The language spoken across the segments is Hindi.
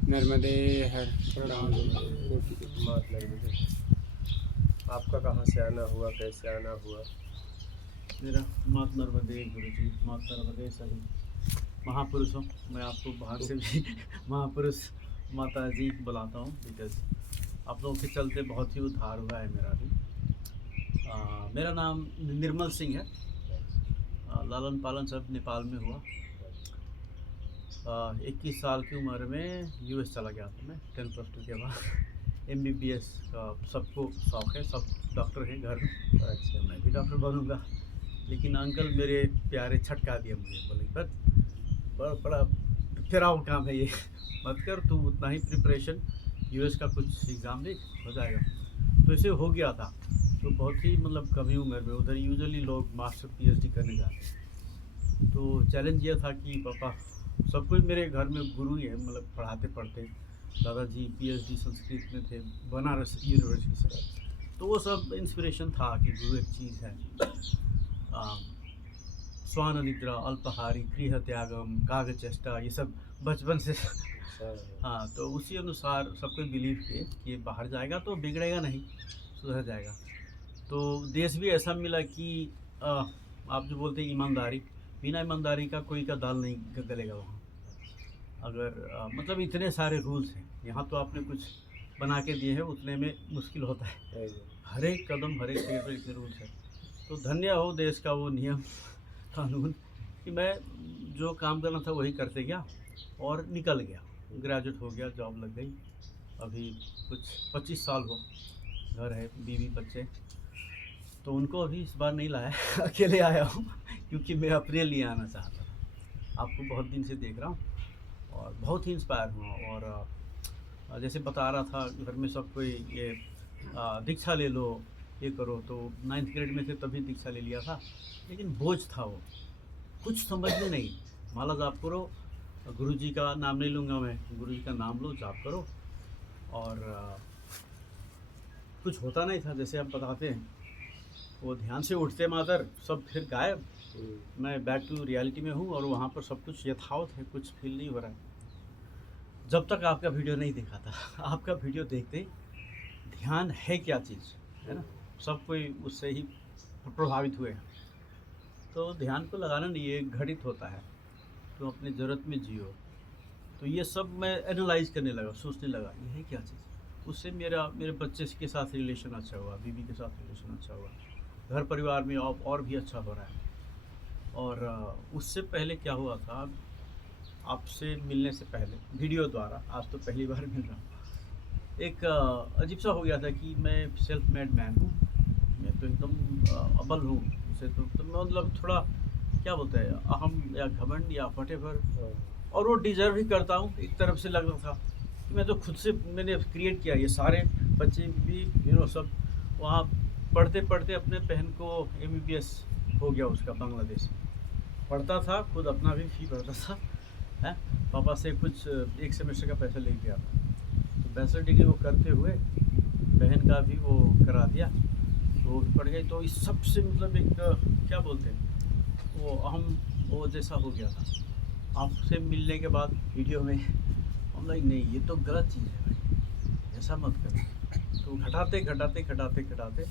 नर्मदे हर प्रणाम। आपका कहाँ से आना हुआ, कैसे आना हुआ? मेरा मात नर्मदे गुरुजी, मात नर्मदे सभी महापुरुषों। मैं आपको बाहर से भी महापुरुष माता जी बुलाता हूँ, बिकॉज आप लोगों के चलते बहुत ही उद्धार हुआ है मेरा भी। मेरा नाम निर्मल सिंह है। लालन पालन सब नेपाल में हुआ। 21 साल की उम्र में यूएस चला गया था मैं 10+2 के बाद। MBBS का सबको शौक़ है, सब डॉक्टर हैं घर में। अच्छा, मैं भी डॉक्टर बनूंगा, लेकिन अंकल मेरे प्यारे छटका दिया मुझे, बोले बड़ा बड़ा फिराव काम है ये, मत कर तू, उतना ही प्रिपरेशन, यूएस का कुछ एग्ज़ाम दे, हो जाएगा। तो इसे हो गया था। तो बहुत ही मतलब कम ही उम्र में, उधर यूजुअली लोग मास्टर PhD करने जाते हैं। तो चैलेंज ये था कि पापा, सब कोई मेरे घर में गुरु ही है, मतलब पढ़ाते पढ़ते। दादाजी PhD संस्कृत में थे बनारस यूनिवर्सिटी से। तो वो सब इंस्पिरेशन था कि गुरु एक चीज़ है। स्वान निद्रा, अल्पाहारी, गृह त्यागम, काग चेष्टा, ये सब बचपन से हाँ, तो उसी अनुसार सबको बिलीव किए कि बाहर जाएगा तो बिगड़ेगा नहीं, सुधर जाएगा। तो देश भी ऐसा मिला कि आप जो बोलते हैं ईमानदारी, बिना ईमानदारी का कोई का दाल नहीं गलेगा वहाँ। अगर मतलब इतने सारे रूल्स हैं यहाँ, तो आपने कुछ बना के दिए हैं, उतने में मुश्किल होता है। हर एक कदम, हर एक जगह पर इतने रूल्स हैं। तो धन्य हो देश का वो नियम कानून कि मैं जो काम करना था वही करते गया और निकल गया। ग्रेजुएट हो गया, जॉब लग गई। अभी कुछ 25 साल हो, घर है, बीवी बच्चे। तो उनको अभी इस बार नहीं लाया अकेले आया हूँ, क्योंकि मैं अपने लिए आना चाहता था। आपको बहुत दिन से देख रहा हूँ और बहुत ही इंस्पायर हुआ। और जैसे बता रहा था, घर में सब कोई ये दीक्षा ले लो, ये करो। तो 9th ग्रेड में थे तभी दीक्षा ले लिया था, लेकिन बोझ था वो, कुछ समझ में नहीं। माला जाप करो, गुरु जी का नाम नहीं लूँगा मैं, गुरु जी का नाम लो, जाप करो। और कुछ होता नहीं था, जैसे आप बताते हैं। वो ध्यान से उठते मातर, सब फिर गायब। मैं बैक टू रियलिटी में हूँ और वहाँ पर सब कुछ यथावत है, कुछ फील नहीं हो रहा है। जब तक आपका वीडियो नहीं देखा था, आपका वीडियो देखते ही ध्यान है क्या चीज़, है ना, सब कोई उससे ही प्रभावित हुए हैं। तो ध्यान को लगाना नहीं, ये घटित होता है, तो अपनी ज़रूरत में जियो। तो ये सब मैं एनालाइज करने लगा, सोचने लगा ये है क्या चीज़। उससे मेरे बच्चे के साथ रिलेशन अच्छा हुआ, बीवी के साथ रिलेशन अच्छा हुआ, घर परिवार में और भी अच्छा हो रहा है। और उससे पहले क्या हुआ था, आपसे मिलने से पहले वीडियो द्वारा, आज तो पहली बार मिल रहा हूँ, एक अजीब सा हो गया था कि मैं सेल्फ मेड मैन हूँ, मैं तो एकदम अबल हूँ। उसे तो मतलब थोड़ा क्या बोलते हैं, अहम या घमंड या वटेवर, और वो डिज़र्व ही करता हूँ एक तरफ से लग रहा था कि मैं तो खुद से मैंने क्रिएट किया। ये सारे बच्चे भी सब वहाँ पढ़ते पढ़ते अपने बहन को MBBS हो गया उसका, बांग्लादेश पढ़ता था, खुद अपना भी फी भरता था, है, पापा से कुछ एक सेमेस्टर का पैसा ले गया था। तो बैचलर डिग्री वो करते हुए बहन का भी वो करा दिया, तो वो भी पढ़ गई। तो इस सब से मतलब एक क्या बोलते हैं, वो अहम वो जैसा हो गया था। आपसे मिलने के बाद वीडियो में हम लाइक नहीं, ये तो गलत चीज़ है भाई, ऐसा मत करो। तो घटाते घटाते घटाते घटाते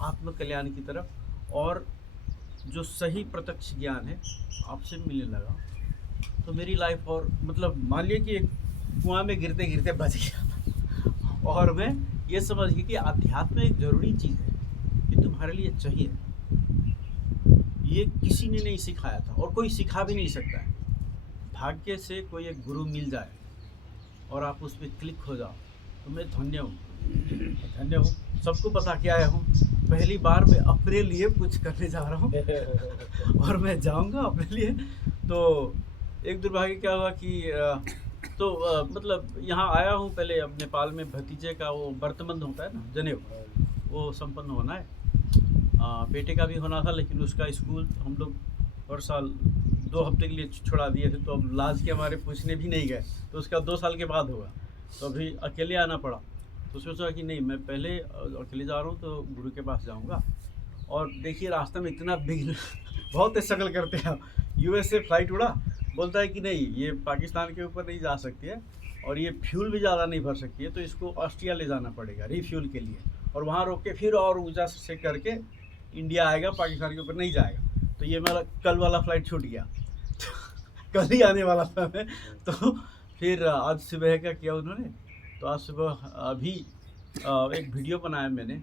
आत्म कल्याण की तरफ, और जो सही प्रत्यक्ष ज्ञान है, आपसे मिलने लगा। तो मेरी लाइफ, और मतलब मान लिया कि एक कुआं में गिरते गिरते बच गया और मैं ये समझ गया कि अध्यात्म एक ज़रूरी चीज़ है, ये तुम्हारे लिए चाहिए। ये किसी ने नहीं सिखाया था और कोई सिखा भी नहीं सकता है। भाग्य से कोई एक गुरु मिल जाए और आप उस पर क्लिक हो जाओ, तो मैं धन्य हूँ, धन्य हूँ। सबको बता के आया हूँ, पहली बार मैं अपने लिए कुछ करने जा रहा हूँ और मैं जाऊँगा अपने लिए। तो एक दुर्भाग्य क्या हुआ कि मतलब यहाँ आया हूँ पहले। अब नेपाल में भतीजे का वो व्रतबंध होता है ना, जनेऊ, वो संपन्न होना है। बेटे का भी होना था, लेकिन उसका स्कूल हम लोग हर साल 2 हफ्ते के लिए छुड़ा दिए थे, तो अब लाज के हमारे पूछने भी नहीं गए। तो उसका 2 साल के बाद होगा, तो अभी अकेले आना पड़ा। तो सोचा कि नहीं, मैं पहले अकेले जा रहा हूँ तो गुरु के पास जाऊँगा। और देखिए रास्ते में इतना बिग बहुत स्ट्रगल करते हैं। US से फ्लाइट उड़ा, बोलता है कि नहीं, ये पाकिस्तान के ऊपर नहीं जा सकती है, और ये फ्यूल भी ज़्यादा नहीं भर सकती है, तो इसको ऑस्ट्रिया ले जाना पड़ेगा रिफ्यूल के लिए, और वहाँ रोक के फिर और ऊँचा से करके इंडिया आएगा, पाकिस्तान के ऊपर नहीं जाएगा। तो ये मेरा कल वाला फ़्लाइट छूट गया कल ही आने वाला था मैं, तो फिर आज सुबह का किया उन्होंने। तो आज सुबह अभी एक वीडियो बनाया मैंने,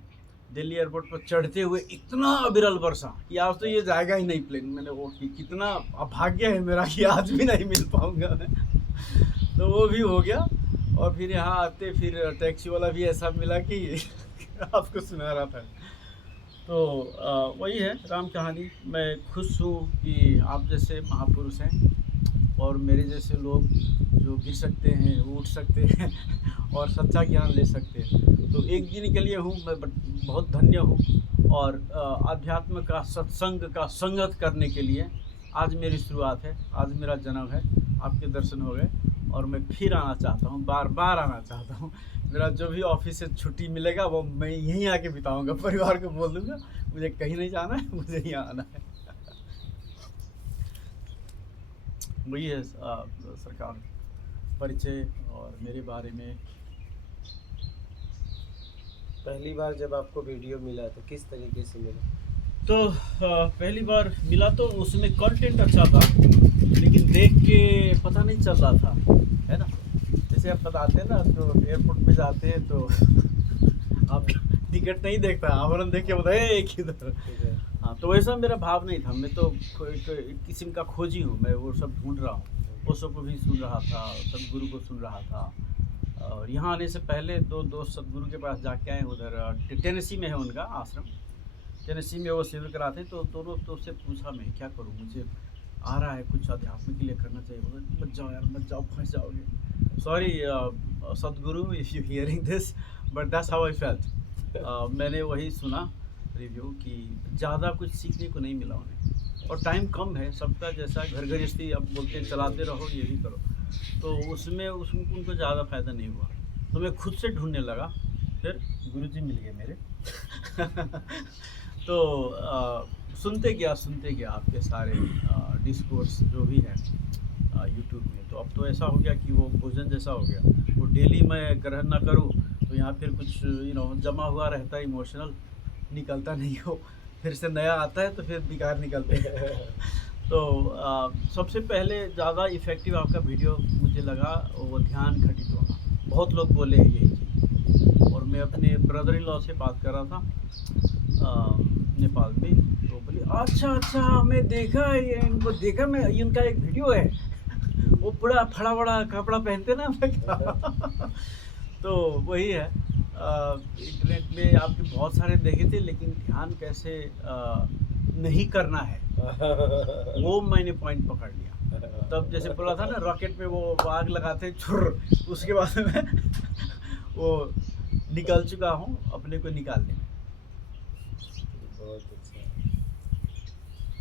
दिल्ली एयरपोर्ट पर चढ़ते हुए इतना विरल वर्षा कि आज तो ये जाएगा ही नहीं प्लेन। मैंने वो कि कितना अभाग्य है मेरा कि आज भी नहीं मिल पाऊँगा मैं तो वो भी हो गया। और फिर यहाँ आते फिर टैक्सी वाला भी ऐसा मिला कि आपको सुना रहा था। तो वही है राम कहानी। मैं खुश हूँ कि आप जैसे महापुरुष हैं और मेरे जैसे लोग जो गिर सकते हैं, उठ सकते हैं और सच्चा ज्ञान ले सकते हैं। तो एक दिन के लिए हूँ मैं बहुत धन्य हूँ, और अध्यात्म का, सत्संग का संगत करने के लिए आज मेरी शुरुआत है, आज मेरा जन्म है। आपके दर्शन हो गए और मैं फिर आना चाहता हूँ, बार बार आना चाहता हूँ। मेरा जो भी ऑफिस से छुट्टी मिलेगा वो मैं यहीं आके बिताऊंगा, परिवार को बोल दूंगा मुझे कहीं नहीं जाना है, मुझे यहाँ आना है। वही है सरकार परिचय और मेरे बारे में। पहली बार जब आपको वीडियो मिला तो किस तरीके से मिला? तो पहली बार मिला तो उसमें कंटेंट अच्छा था, लेकिन देख के पता नहीं चल रहा था, है ना। जैसे आप बताते हैं ना, तो एयरपोर्ट पे जाते हैं तो आप टिकट नहीं देखता, आवरण देख के बताए एक किधर। हाँ, तो वैसा मेरा भाव नहीं था। मैं तो एक किस्म का खोजी हूँ, मैं वो सब ढूंढ रहा हूँ। वो सब को भी सुन रहा था, सदगुरु को सुन रहा था। और यहाँ आने से पहले दो दोस्त सदगुरु के पास जाके आए, उधर टेनेसी में है उनका आश्रम, टेनेसी में वो शिविर कराते हैं। तो दोनों तो उससे पूछा मैं क्या करूँ, मुझे आ रहा है कुछ अध्यात्म के लिए करना चाहिए। बोले मत जाओ यार, मत जाओ, फंस जाओगे। सॉरी सदगुरु if you hearing this, but that's how I felt. मैंने वही सुना रिव्यू कि ज़्यादा कुछ सीखने को नहीं मिला उन्हें, और टाइम कम है सबका। जैसा घर गृहस्थी अब बोलते हैं, चलाते रहो, ये भी करो, तो उसमें उनको ज़्यादा फ़ायदा नहीं हुआ। तो मैं खुद से ढूंढने लगा, फिर गुरुजी मिल गए मेरे तो सुनते गया आपके सारे डिस्कोर्स जो भी है यूट्यूब में। तो अब तो ऐसा हो गया कि वो भोजन जैसा हो गया, वो डेली मैं ग्रहण ना करूँ तो यहाँ फिर कुछ जमा हुआ रहता है, इमोशनल निकलता नहीं हो, फिर से नया आता है तो फिर बेकार निकलते हैं तो सबसे पहले ज़्यादा इफ़ेक्टिव आपका वीडियो मुझे लगा वो ध्यान घटित वाला। बहुत लोग बोले हैं यही चीज़, और मैं अपने ब्रदर इन लॉ से बात कर रहा था नेपाल में, तो बोले अच्छा मैं देखा, ये इनको देखा, मैं इनका एक वीडियो है, वो पूरा फड़ा बड़ा कपड़ा पहनते ना मैं तो वही है। इंटरनेट में आपके बहुत सारे देखे थे, लेकिन ध्यान कैसे नहीं करना है वो मैंने पॉइंट पकड़ लिया। तब जैसे बोला था ना, रॉकेट में वो आग लगाते छुर, उसके बाद में वो निकल चुका हूँ अपने को निकालने में। बहुत अच्छा।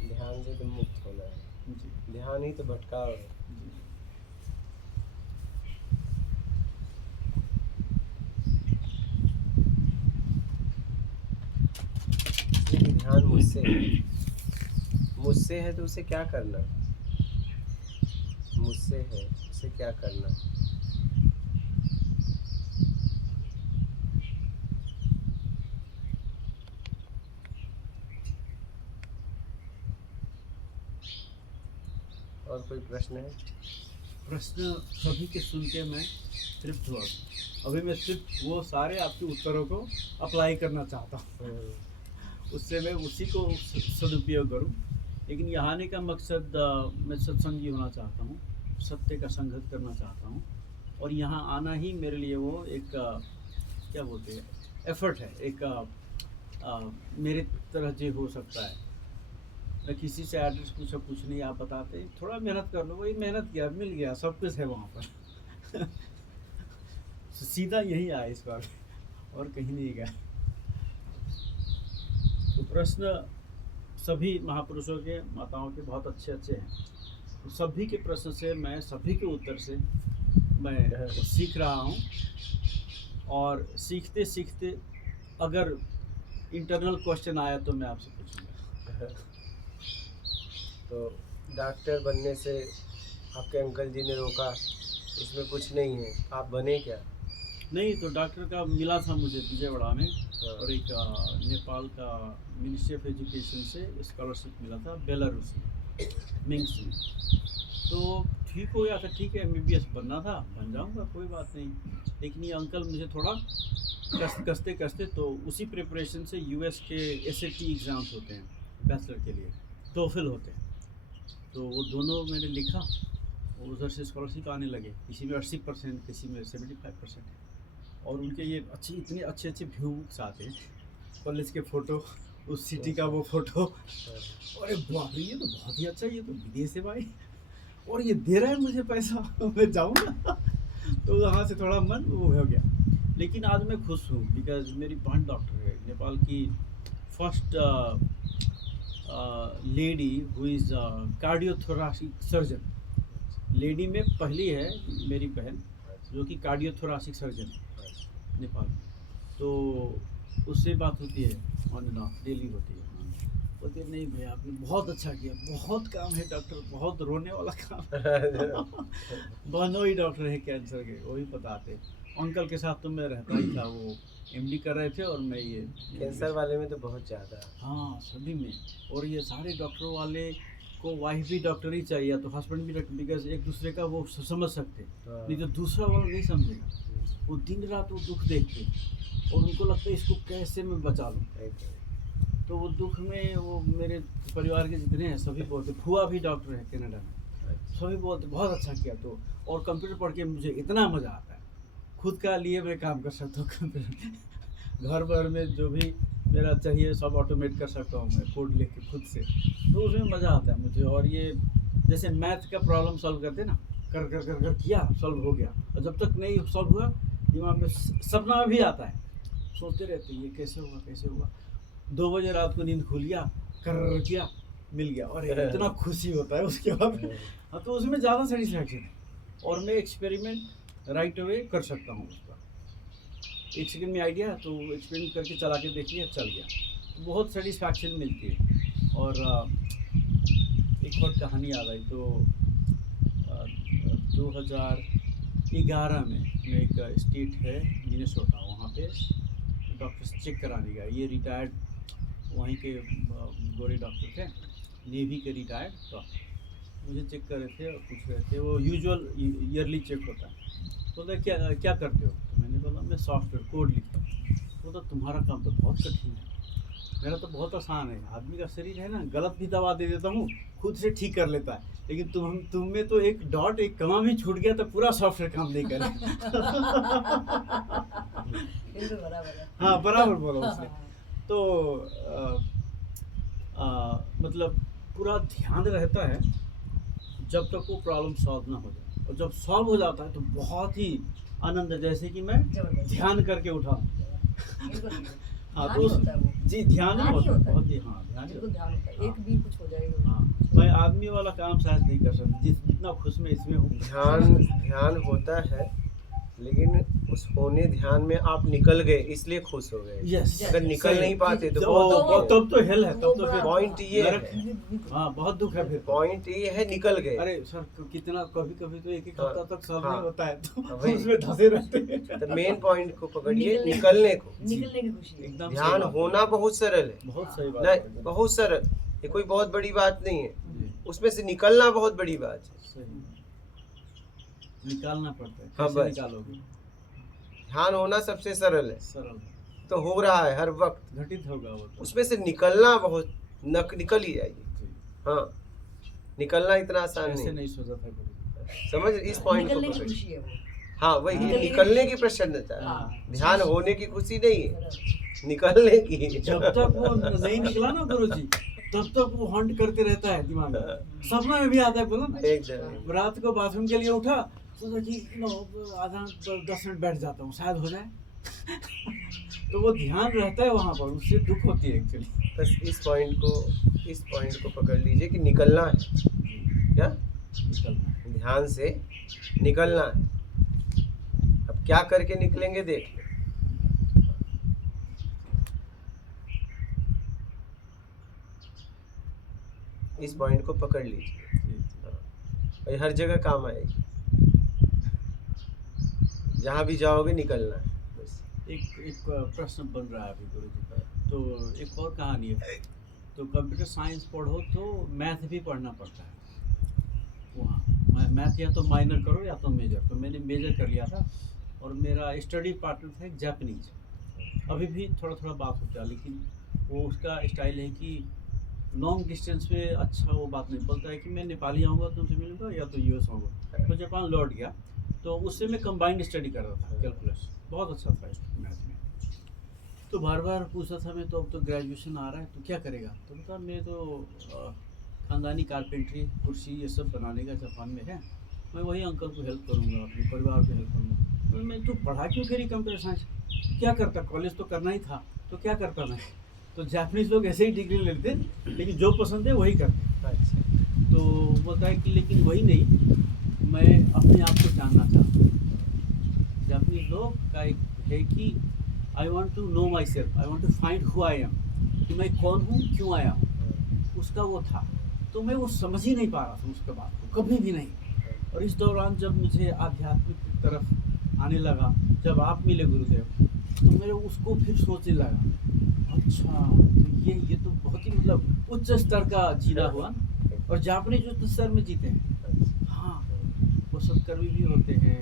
ध्यान से तो मुक्त होना है जी, ध्यान ही तो भटकाव है। ध्यान मुझसे है तो उसे क्या करना, मुझसे है उसे क्या करना। और कोई प्रश्न है? प्रश्न सभी के सुन के मैं तृप्त हुआ। अभी मैं सिर्फ वो सारे आपके उत्तरों को अप्लाई करना चाहता हूँ, उससे मैं उसी को सदुपयोग करूँ। लेकिन यहाँ आने का मकसद मैं सत्संगी होना चाहता हूँ, सत्य का संगत करना चाहता हूँ, और यहाँ आना ही मेरे लिए वो एक क्या बोलते हैं, एफर्ट है, एक मेरे तरह जो हो सकता है। मैं किसी से एड्रेस पूछा, कुछ नहीं, आप बताते थोड़ा मेहनत कर लो, वही मेहनत किया, मिल गया, सब कुछ है वहाँ पर सीधा यही आया इस बार और कहीं नहीं गया। तो प्रश्न सभी महापुरुषों के, माताओं के बहुत अच्छे हैं। तो सभी के प्रश्न से, मैं सभी के उत्तर से मैं सीख रहा हूँ, और सीखते सीखते अगर इंटरनल क्वेश्चन आया तो मैं आपसे पूछूंगा। तो डॉक्टर बनने से आपके अंकल जी ने रोका, इसमें कुछ नहीं है, आप बने क्या? नहीं तो डॉक्टर का मिला था मुझे विजयवाड़ा में, हाँ। और एक नेपाल का मिनिस्ट्री ऑफ एजुकेशन से स्कॉलरशिप मिला था बेलारूस में, मिंग्स में। तो ठीक हो गया था, ठीक है MBBS बनना था, बन जाऊंगा कोई बात नहीं। लेकिन ये अंकल मुझे थोड़ा कसते कसते, तो उसी प्रिपरेशन से US के SAT एग्ज़ाम्स होते हैं बैचलर के लिए, TOEFL होते हैं, तो वो दोनों मैंने लिखा, और उधर से स्कॉलरशिप आने लगे, किसी में 80%, किसी में 75% है। और उनके ये इतने अच्छे व्यूज आते हैं, कॉलेज के फ़ोटो, उस सिटी का वो फ़ोटो, अरे बाप रे ये तो बहुत ही अच्छा, ये तो विदेश है भाई, और ये दे रहा है मुझे पैसा, मैं जाऊँगा। तो वहाँ से थोड़ा मन वो हो गया। लेकिन आज मैं खुश हूँ, बिकॉज मेरी बहन डॉक्टर है, नेपाल की first lady who is cardiothoracic surgeon. Lady में पहली है मेरी बहन जो कि कार्डियोथोरासिक सर्जन है नेपाल में। तो उससे बात होती है, ऑन एंड ऑफ डेली होती है। बोलते हैं, नहीं भैया आपने बहुत अच्छा किया, बहुत काम है डॉक्टर, बहुत रोने वाला काम। बहनों ही डॉक्टर है कैंसर के, वही बताते। अंकल के साथ तो मैं रहता ही था, वो MD कर रहे थे और मैं ये कैंसर वाले में तो बहुत ज़्यादा। हाँ सभी में। और ये सारे डॉक्टरों वाले को वाइफ भी डॉक्टर ही चाहिए, तो हस्बैंड भी डॉक्टर, बिकॉज एक दूसरे का वो समझ सकते, नहीं तो दूसरा वाला नहीं समझेगा। वो दिन रात वो दुख देखते और उनको लगता है इसको कैसे मैं बचा लूँ। तो वो दुख में वो मेरे परिवार के जितने हैं सभी बोलते, फुआ भी डॉक्टर है कनाडा में, सभी बोलते बहुत अच्छा किया। तो और कंप्यूटर पढ़ के मुझे इतना मज़ा आता है, खुद का लिए मैं काम कर सकता हूँ कंप्यूटर, घर भर में जो भी मेरा चाहिए सब ऑटोमेट कर सकता हूँ मैं, कोड लिख के खुद से। तो उसमें मज़ा आता है मुझे। और ये जैसे मैथ का प्रॉब्लम सॉल्व करते ना, कर कर कर कर किया, सॉल्व हो गया, और जब तक नहीं सॉल्व हुआ दिमाग में सपना में भी आता है, सोचते रहते ये कैसे हुआ कैसे हुआ। 2 बजे रात को नींद खुल गया, कर किया, मिल गया, और इतना खुशी होता है उसके बाद। हाँ तो उसमें ज़्यादा सेटिस्फैक्शन है, और मैं एक्सपेरिमेंट राइट अवे कर सकता हूँ उसका। 1 सेकंड में आइडिया, तो एक्सपेरिमेंट करके चला के देख लिया, चल गया, तो बहुत सेटिस्फैक्शन मिलती है। और एक और कहानी याद आई, तो 2011 में मैं एक स्टेट है मिनेसोटा, वहाँ पे डॉक्टर चेक कराने गया। ये रिटायर्ड वहीं के गोरे डॉक्टर थे, नेवी के रिटायर्ड डॉक्टर, मुझे चेक कर रहे थे और पूछ रहे थे, वो यूजुअल ईयरली चेक होता है। बोलते क्या क्या करते हो? तो मैंने बोला मैं सॉफ्टवेयर कोड लिखता हूँ। बोला तुम्हारा काम तो बहुत कठिन है, मेरा तो बहुत आसान है। आदमी का शरीर है ना, गलत भी दवा दे देता हूँ, खुद से ठीक कर लेता है, लेकिन तुम में तो एक डॉट एक कमा भी छूट गया तो पूरा सॉफ्टवेयर काम नहीं करे। हाँ बराबर बोला उसने। तो मतलब पूरा ध्यान रहता है जब तक वो प्रॉब्लम सॉल्व ना हो जाए, और जब सॉल्व हो जाता है तो बहुत ही आनंद है, जैसे कि मैं ध्यान करके उठा। हाँ तो जी ध्यान ही होता है, बहुत ही। हाँ ध्यान ही होता है, एक भी कुछ हो जाएगा। हाँ मैं आदमी वाला काम शायद नहीं कर सकता जितना खुश में इसमें हूँ। ध्यान होता है, लेकिन उस होने ध्यान में आप निकल गए इसलिए खुश हो गए। यस, अगर निकल नहीं पाते तो तब तो हेल है, तब तो फिर पॉइंट ये है। हाँ बहुत दुख है फिर। पॉइंट ये है निकल गए। अरे सर कितना कभी कभी तो एक हफ्ता तक सॉल्व नहीं होता है, तो वही। उसमें धंसे रहते हैं। तो मेन पॉइंट को पकड़िए, निकलने को। निकलने की खुशी। एकदम ध्यान होना बहुत सरल है, बहुत सही बात नहीं बहुत सरल, ये कोई बहुत बड़ी बात नहीं है, उसमें से निकलना बहुत बड़ी बात है। सही निकालना पड़ता है, हाँ, कैसे बस। निकालोगे? ध्यान होना सबसे सरल है, सरल तो हो रहा है हर वक्त, घटित होगा वो तो। उसमें से निकलना बहुत निकल ही जाइए। जी। हाँ निकलना इतना आसान ऐसे नहीं, नहीं सोचा था कभी। समझ इस पॉइंट को निकलने की पकड़िए। खुशी है वो। हाँ वही, ये निकलने की प्रसन्नता है, हाँ। ध्यान होने की खुशी नहीं है, निकलने की। जब तक वो नहीं निकला ना गुरुजी, तब तक वो हंट करते रहता है दिमाग में, सपना में भी आता है। बोला ना एकदम रात को बाथरूम के लिए उठा, सोचा कि आधा 10 मिनट बैठ जाता हूँ शायद हो जाए। तो वो ध्यान रहता है वहाँ पर, उससे दुख होती है एक्चुअली। बस इस पॉइंट को पकड़ लीजिए कि निकलना है, क्या निकलना ध्यान से निकलना है। अब क्या करके निकलेंगे देख लें। इस पॉइंट को पकड़ लीजिए, है। ये हर जगह काम आएगी। जहाँ भी जाओगे निकलना है बस। एक प्रश्न बन रहा है अभी गुरु जी का, तो एक और कहानी है। तो कंप्यूटर साइंस पढ़ो तो मैथ भी पढ़ना पड़ता है वहाँ। मैथ या तो माइनर करो या तो मेजर। तो मैंने मेजर कर लिया था और मेरा स्टडी पार्टनर था एक जापानीज। अभी भी थोड़ा थोड़ा बात होता है, लेकिन वो उसका स्टाइल है कि लॉन्ग डिस्टेंस पे अच्छा वो बात नहीं बोलता है कि मैं नेपाली आऊँगा तुमसे मिलूंगा या तो यूएस आऊँगा। तो जापान लौट गया, तो उससे मैं कंबाइंड स्टडी कर रहा था, कैलकुलस बहुत अच्छा था मैथ में। तो बार बार पूछा था मैं, तो अब तो ग्रेजुएशन आ रहा है तो क्या करेगा? तो बता मैं तो ख़ानदानी कारपेंट्री कुर्सी ये सब बनाने का जापान में है, मैं वही अंकल को हेल्प करूँगा, अपने परिवार को हेल्प करूँगा। तो मैं तो पढ़ा क्यों करी कंप्यूटर साइंस? क्या करता? कॉलेज तो करना ही था, तो क्या करता मैं? तो जापानीज लोग ऐसे ही डिग्री लेते, लेकिन जो पसंद है वही करते। अच्छा। तो बोलता है कि लेकिन वही नहीं, मैं अपने आप को जानना चाहता हूँ। जापानीज लोग का एक है कि I want to know myself, I want to find who I am, कि मैं कौन हूँ, क्यों आया हूँ, उसका वो था। तो मैं वो समझ ही नहीं पा रहा था उसके बात को, कभी भी नहीं। और इस दौरान जब मुझे आध्यात्मिक तरफ आने लगा, जब आप मिले गुरुदेव, तो मेरे उसको फिर सोचने लगा, अच्छा तो ये तो बहुत ही मतलब उच्च स्तर का जीना हुआ ना। और जापानीज उच्च स्तर में जीते हैं। हाँ, वो सत्कर्मी भी होते हैं,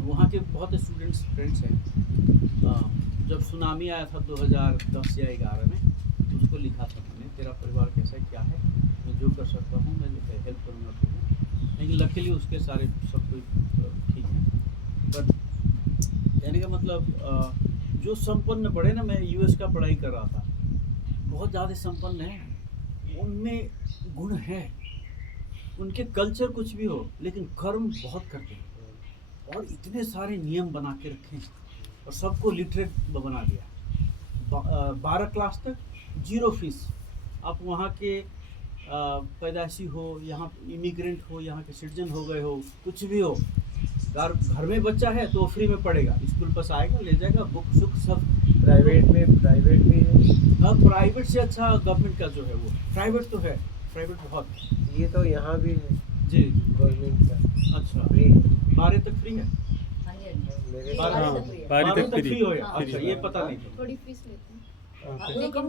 वहाँ के बहुत स्टूडेंट्स फ्रेंड्स हैं। जब सुनामी आया था 2010 या 11 में, तो उसको लिखा था मैंने, तेरा परिवार कैसा है, क्या है, मैं जो कर सकता हूँ मैं हेल्प करूँगा तुम्हें। लेकिन लकीली उसके सारे सब कुछ ठीक है। बट कहने का मतलब जो संपन्न पढ़े ना, मैं यूएस का पढ़ाई कर रहा था, बहुत ज़्यादा संपन्न है, उनमें गुण है, उनके कल्चर कुछ भी हो, लेकिन कर्म बहुत करते हैं और इतने सारे नियम बना के रखे हैं और सबको लिटरेट बना दिया। 12 क्लास तक 0 फीस। आप वहाँ के पैदाइशी हो, यहाँ इमिग्रेंट हो, यहाँ के सिटीजन हो गए हो, कुछ भी हो, घर में बच्चा है तो फ्री में पढ़ेगा, स्कूल बस आएगा ले जाएगा, बुक सुख सब। प्राइवेट भी है। हाँ, प्राइवेट से अच्छा गवर्नमेंट का जो है वो, प्राइवेट तो है, प्राइवेट बहुत। ये तो यहाँ भी है जी गवर्नमेंट का। अच्छा, फ्री है 12 तक फ्री है? मेरे हाँ, 12 तक तक फ्री फ्री हो गया? फ्री अच्छा, है। ये पता नहीं था। थोड़ी फीस लेते हैं, हाँ, लेकिन कम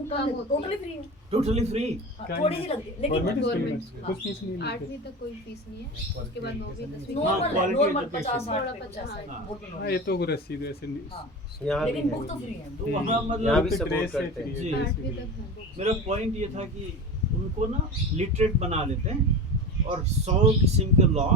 टोटली फ्री है। Totally free? थोड़ी सी लगती है लेकिन गवर्नमेंट गवर्नमेंट स्कूल में कुछ फीस नहीं लेते। 8वीं तक कोई फीस नहीं है, उसके बाद 9वीं 10वीं हाँ, नॉर्मल quality नॉर्मल education। 50-60 थोड़ा 50, हाँ। वो तो हाँ, normal। ये तो रसीद वैसे हाँ, यहाँ भी लेकिन है। बुक तो फ्री है। तो वहाँ यहाँ मतलब भी सपोर्ट ड्रेस है करते हैं। फ्री जी। है, 8वीं तक है। मेरा पॉइंट ये था कि उनको ना लिटरेट बना देते हैं और 100 किस्म के लॉ,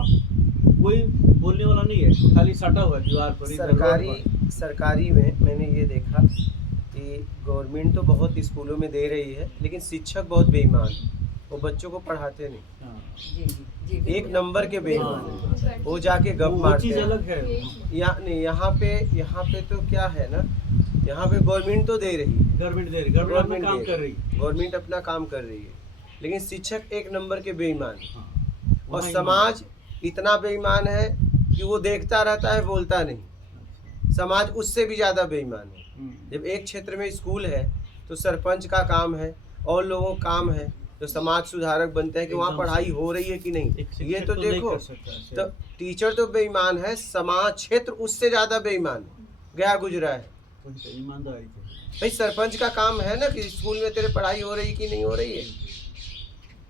कोई बोलने वाला नहीं है, खाली सटा हुआ है दीवार पर, इधर रोड पर। सरकारी में मैंने ये देखा कि गवर्नमेंट तो बहुत स्कूलों में दे रही है, लेकिन शिक्षक बहुत बेईमान है, वो बच्चों को पढ़ाते नहीं, हाँ। जी जी जी एक बिल्कुल। नंबर के बेईमान है, हाँ। वो जाके गप वो मारते चीज़ हैं। अलग है। यहाँ नहीं, यहाँ पे तो क्या है ना, यहाँ पे गवर्नमेंट तो दे रही है, गवर्नमेंट दे रही, गवर्नमेंट अपना काम कर रही है। गवर्नमेंट अपना काम कर रही है, लेकिन शिक्षक एक नंबर के बेईमान है। हाँ। और वहाँ समाज इतना बेईमान है कि वो देखता रहता है, बोलता नहीं। समाज उससे भी ज़्यादा बेईमान है। जब एक क्षेत्र में स्कूल है तो सरपंच का काम है और लोगों का काम है जो समाज सुधारक बनते हैं कि वहाँ एकदम पढ़ाई सही। हो रही है कि नहीं। एक ये शिक्षक तो नहीं देखो, कर सकता ऐसे। तो टीचर तो बेईमान है, समाज क्षेत्र उससे ज़्यादा बेईमान है, गया गुजरा है। वही तो ईमानदारी से। भाई सरपंच का काम है ना कि स्कूल में तेरे पढ़ाई हो रही कि नहीं हो रही है।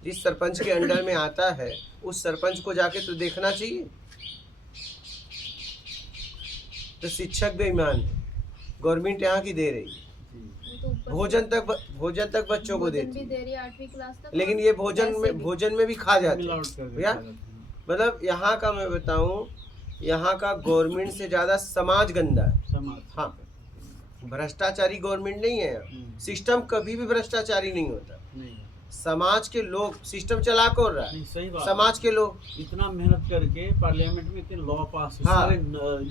जिस सरपंच के अंडर में आता है उस सरपंच को जाके तो देखना चाहिए। तो शिक्षक बेईमान है, गवर्नमेंट यहाँ की दे रही है, जी। वो तो ऊपर भोजन तक बच्चों को भोजन देती भी है, दे रही है 8वीं क्लास तक। लेकिन और ये वैसे भी। भोजन में भी खा जाते हैं। मिलावट कर भैया, देते हैं। मतलब यहाँ का मैं बताऊँ, यहाँ का गवर्नमेंट से ज़्यादा समाज गंदा है। समाज। हाँ, भ्रष्टाचारी गवर्नमेंट नहीं है यहाँ। सिस्टम कभी भी भ्रष्टाचारी नहीं होता। नहीं समाज के लोग सिस्टम चला कौन रहा है? नहीं, सही बात। समाज के लोग। इतना मेहनत करके पार्लियामेंट में इतने लॉ पास, हाँ। सारे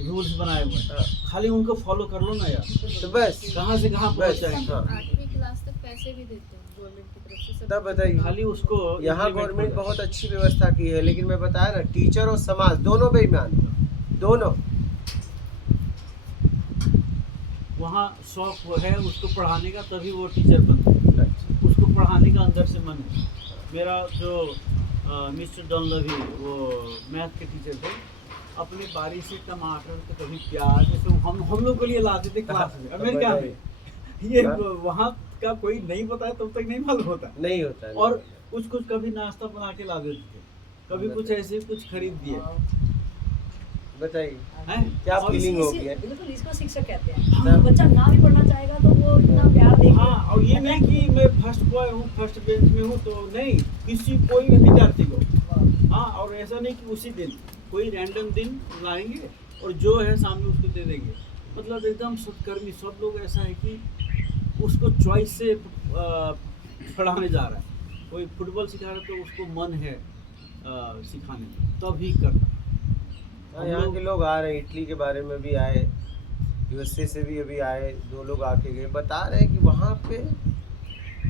रूल्स बनाए हुए हैं, हाँ, खाली उनको फॉलो कर लो ना यार, तो बस कहाँ से कहाँ पहुँच बस, जाएंगे। हाँ। 8वीं क्लास तक पैसे भी देते हैं गवर्नमेंट की तरफ से सब। तब बताइए, खाली उसको यहाँ implement गवर्नमेंट होगा। बहुत अच्छी व्यवस्था की है, लेकिन मैं बताया ना, टीचर और समाज दोनों बेईमान हैं, दोनों। वहाँ शौक वो है उसको पढ़ाने का, तभी वो टीचर बनता है, उसको पढ़ाने का अंदर से मन है। मेरा जो मिस्टर डॉन लवी, वो मैथ के टीचर थे, अपनी बारी से टमाटर तो कभी प्याज, जैसे हम लोग के लिए लाते थे क्लास में अमेरिका में। ये वहाँ का कोई नहीं पता है तब तक नहीं मालूम होता। नहीं होता है। और कुछ कुछ कभी नाश्ता बना के ला देते थे, कभी कुछ ऐसे कुछ खरीद दिए। बताइए हैं? क्या और फीलिंग होगी है? बिल्कुल, इसको शिक्षक कहते हैं। बच्चा ना भी पढ़ना चाहेगा तो वो इतना प्यार देगा। हाँ, और ये नहीं कि मैं फर्स्ट बॉय हूँ, फर्स्ट बेंच में हूँ, तो नहीं, किसी कोई भी विद्यार्थी को। हाँ, और ऐसा नहीं कि उसी दिन, कोई रैंडम दिन लाएंगे और जो है सामने उसको दे देंगे। मतलब एकदम सत्कर्मी सब लोग। ऐसा है कि उसको चॉइस से पढ़ाने जा रहा है। कोई फुटबॉल सिखा रहा है तो उसको मन है सिखाने में, तभी करता है। हाँ, यहाँ के लोग आ रहे हैं, इटली के बारे में भी आए, यूएसए से भी अभी आए, 2 लोग आके गए, बता रहे हैं कि वहाँ पे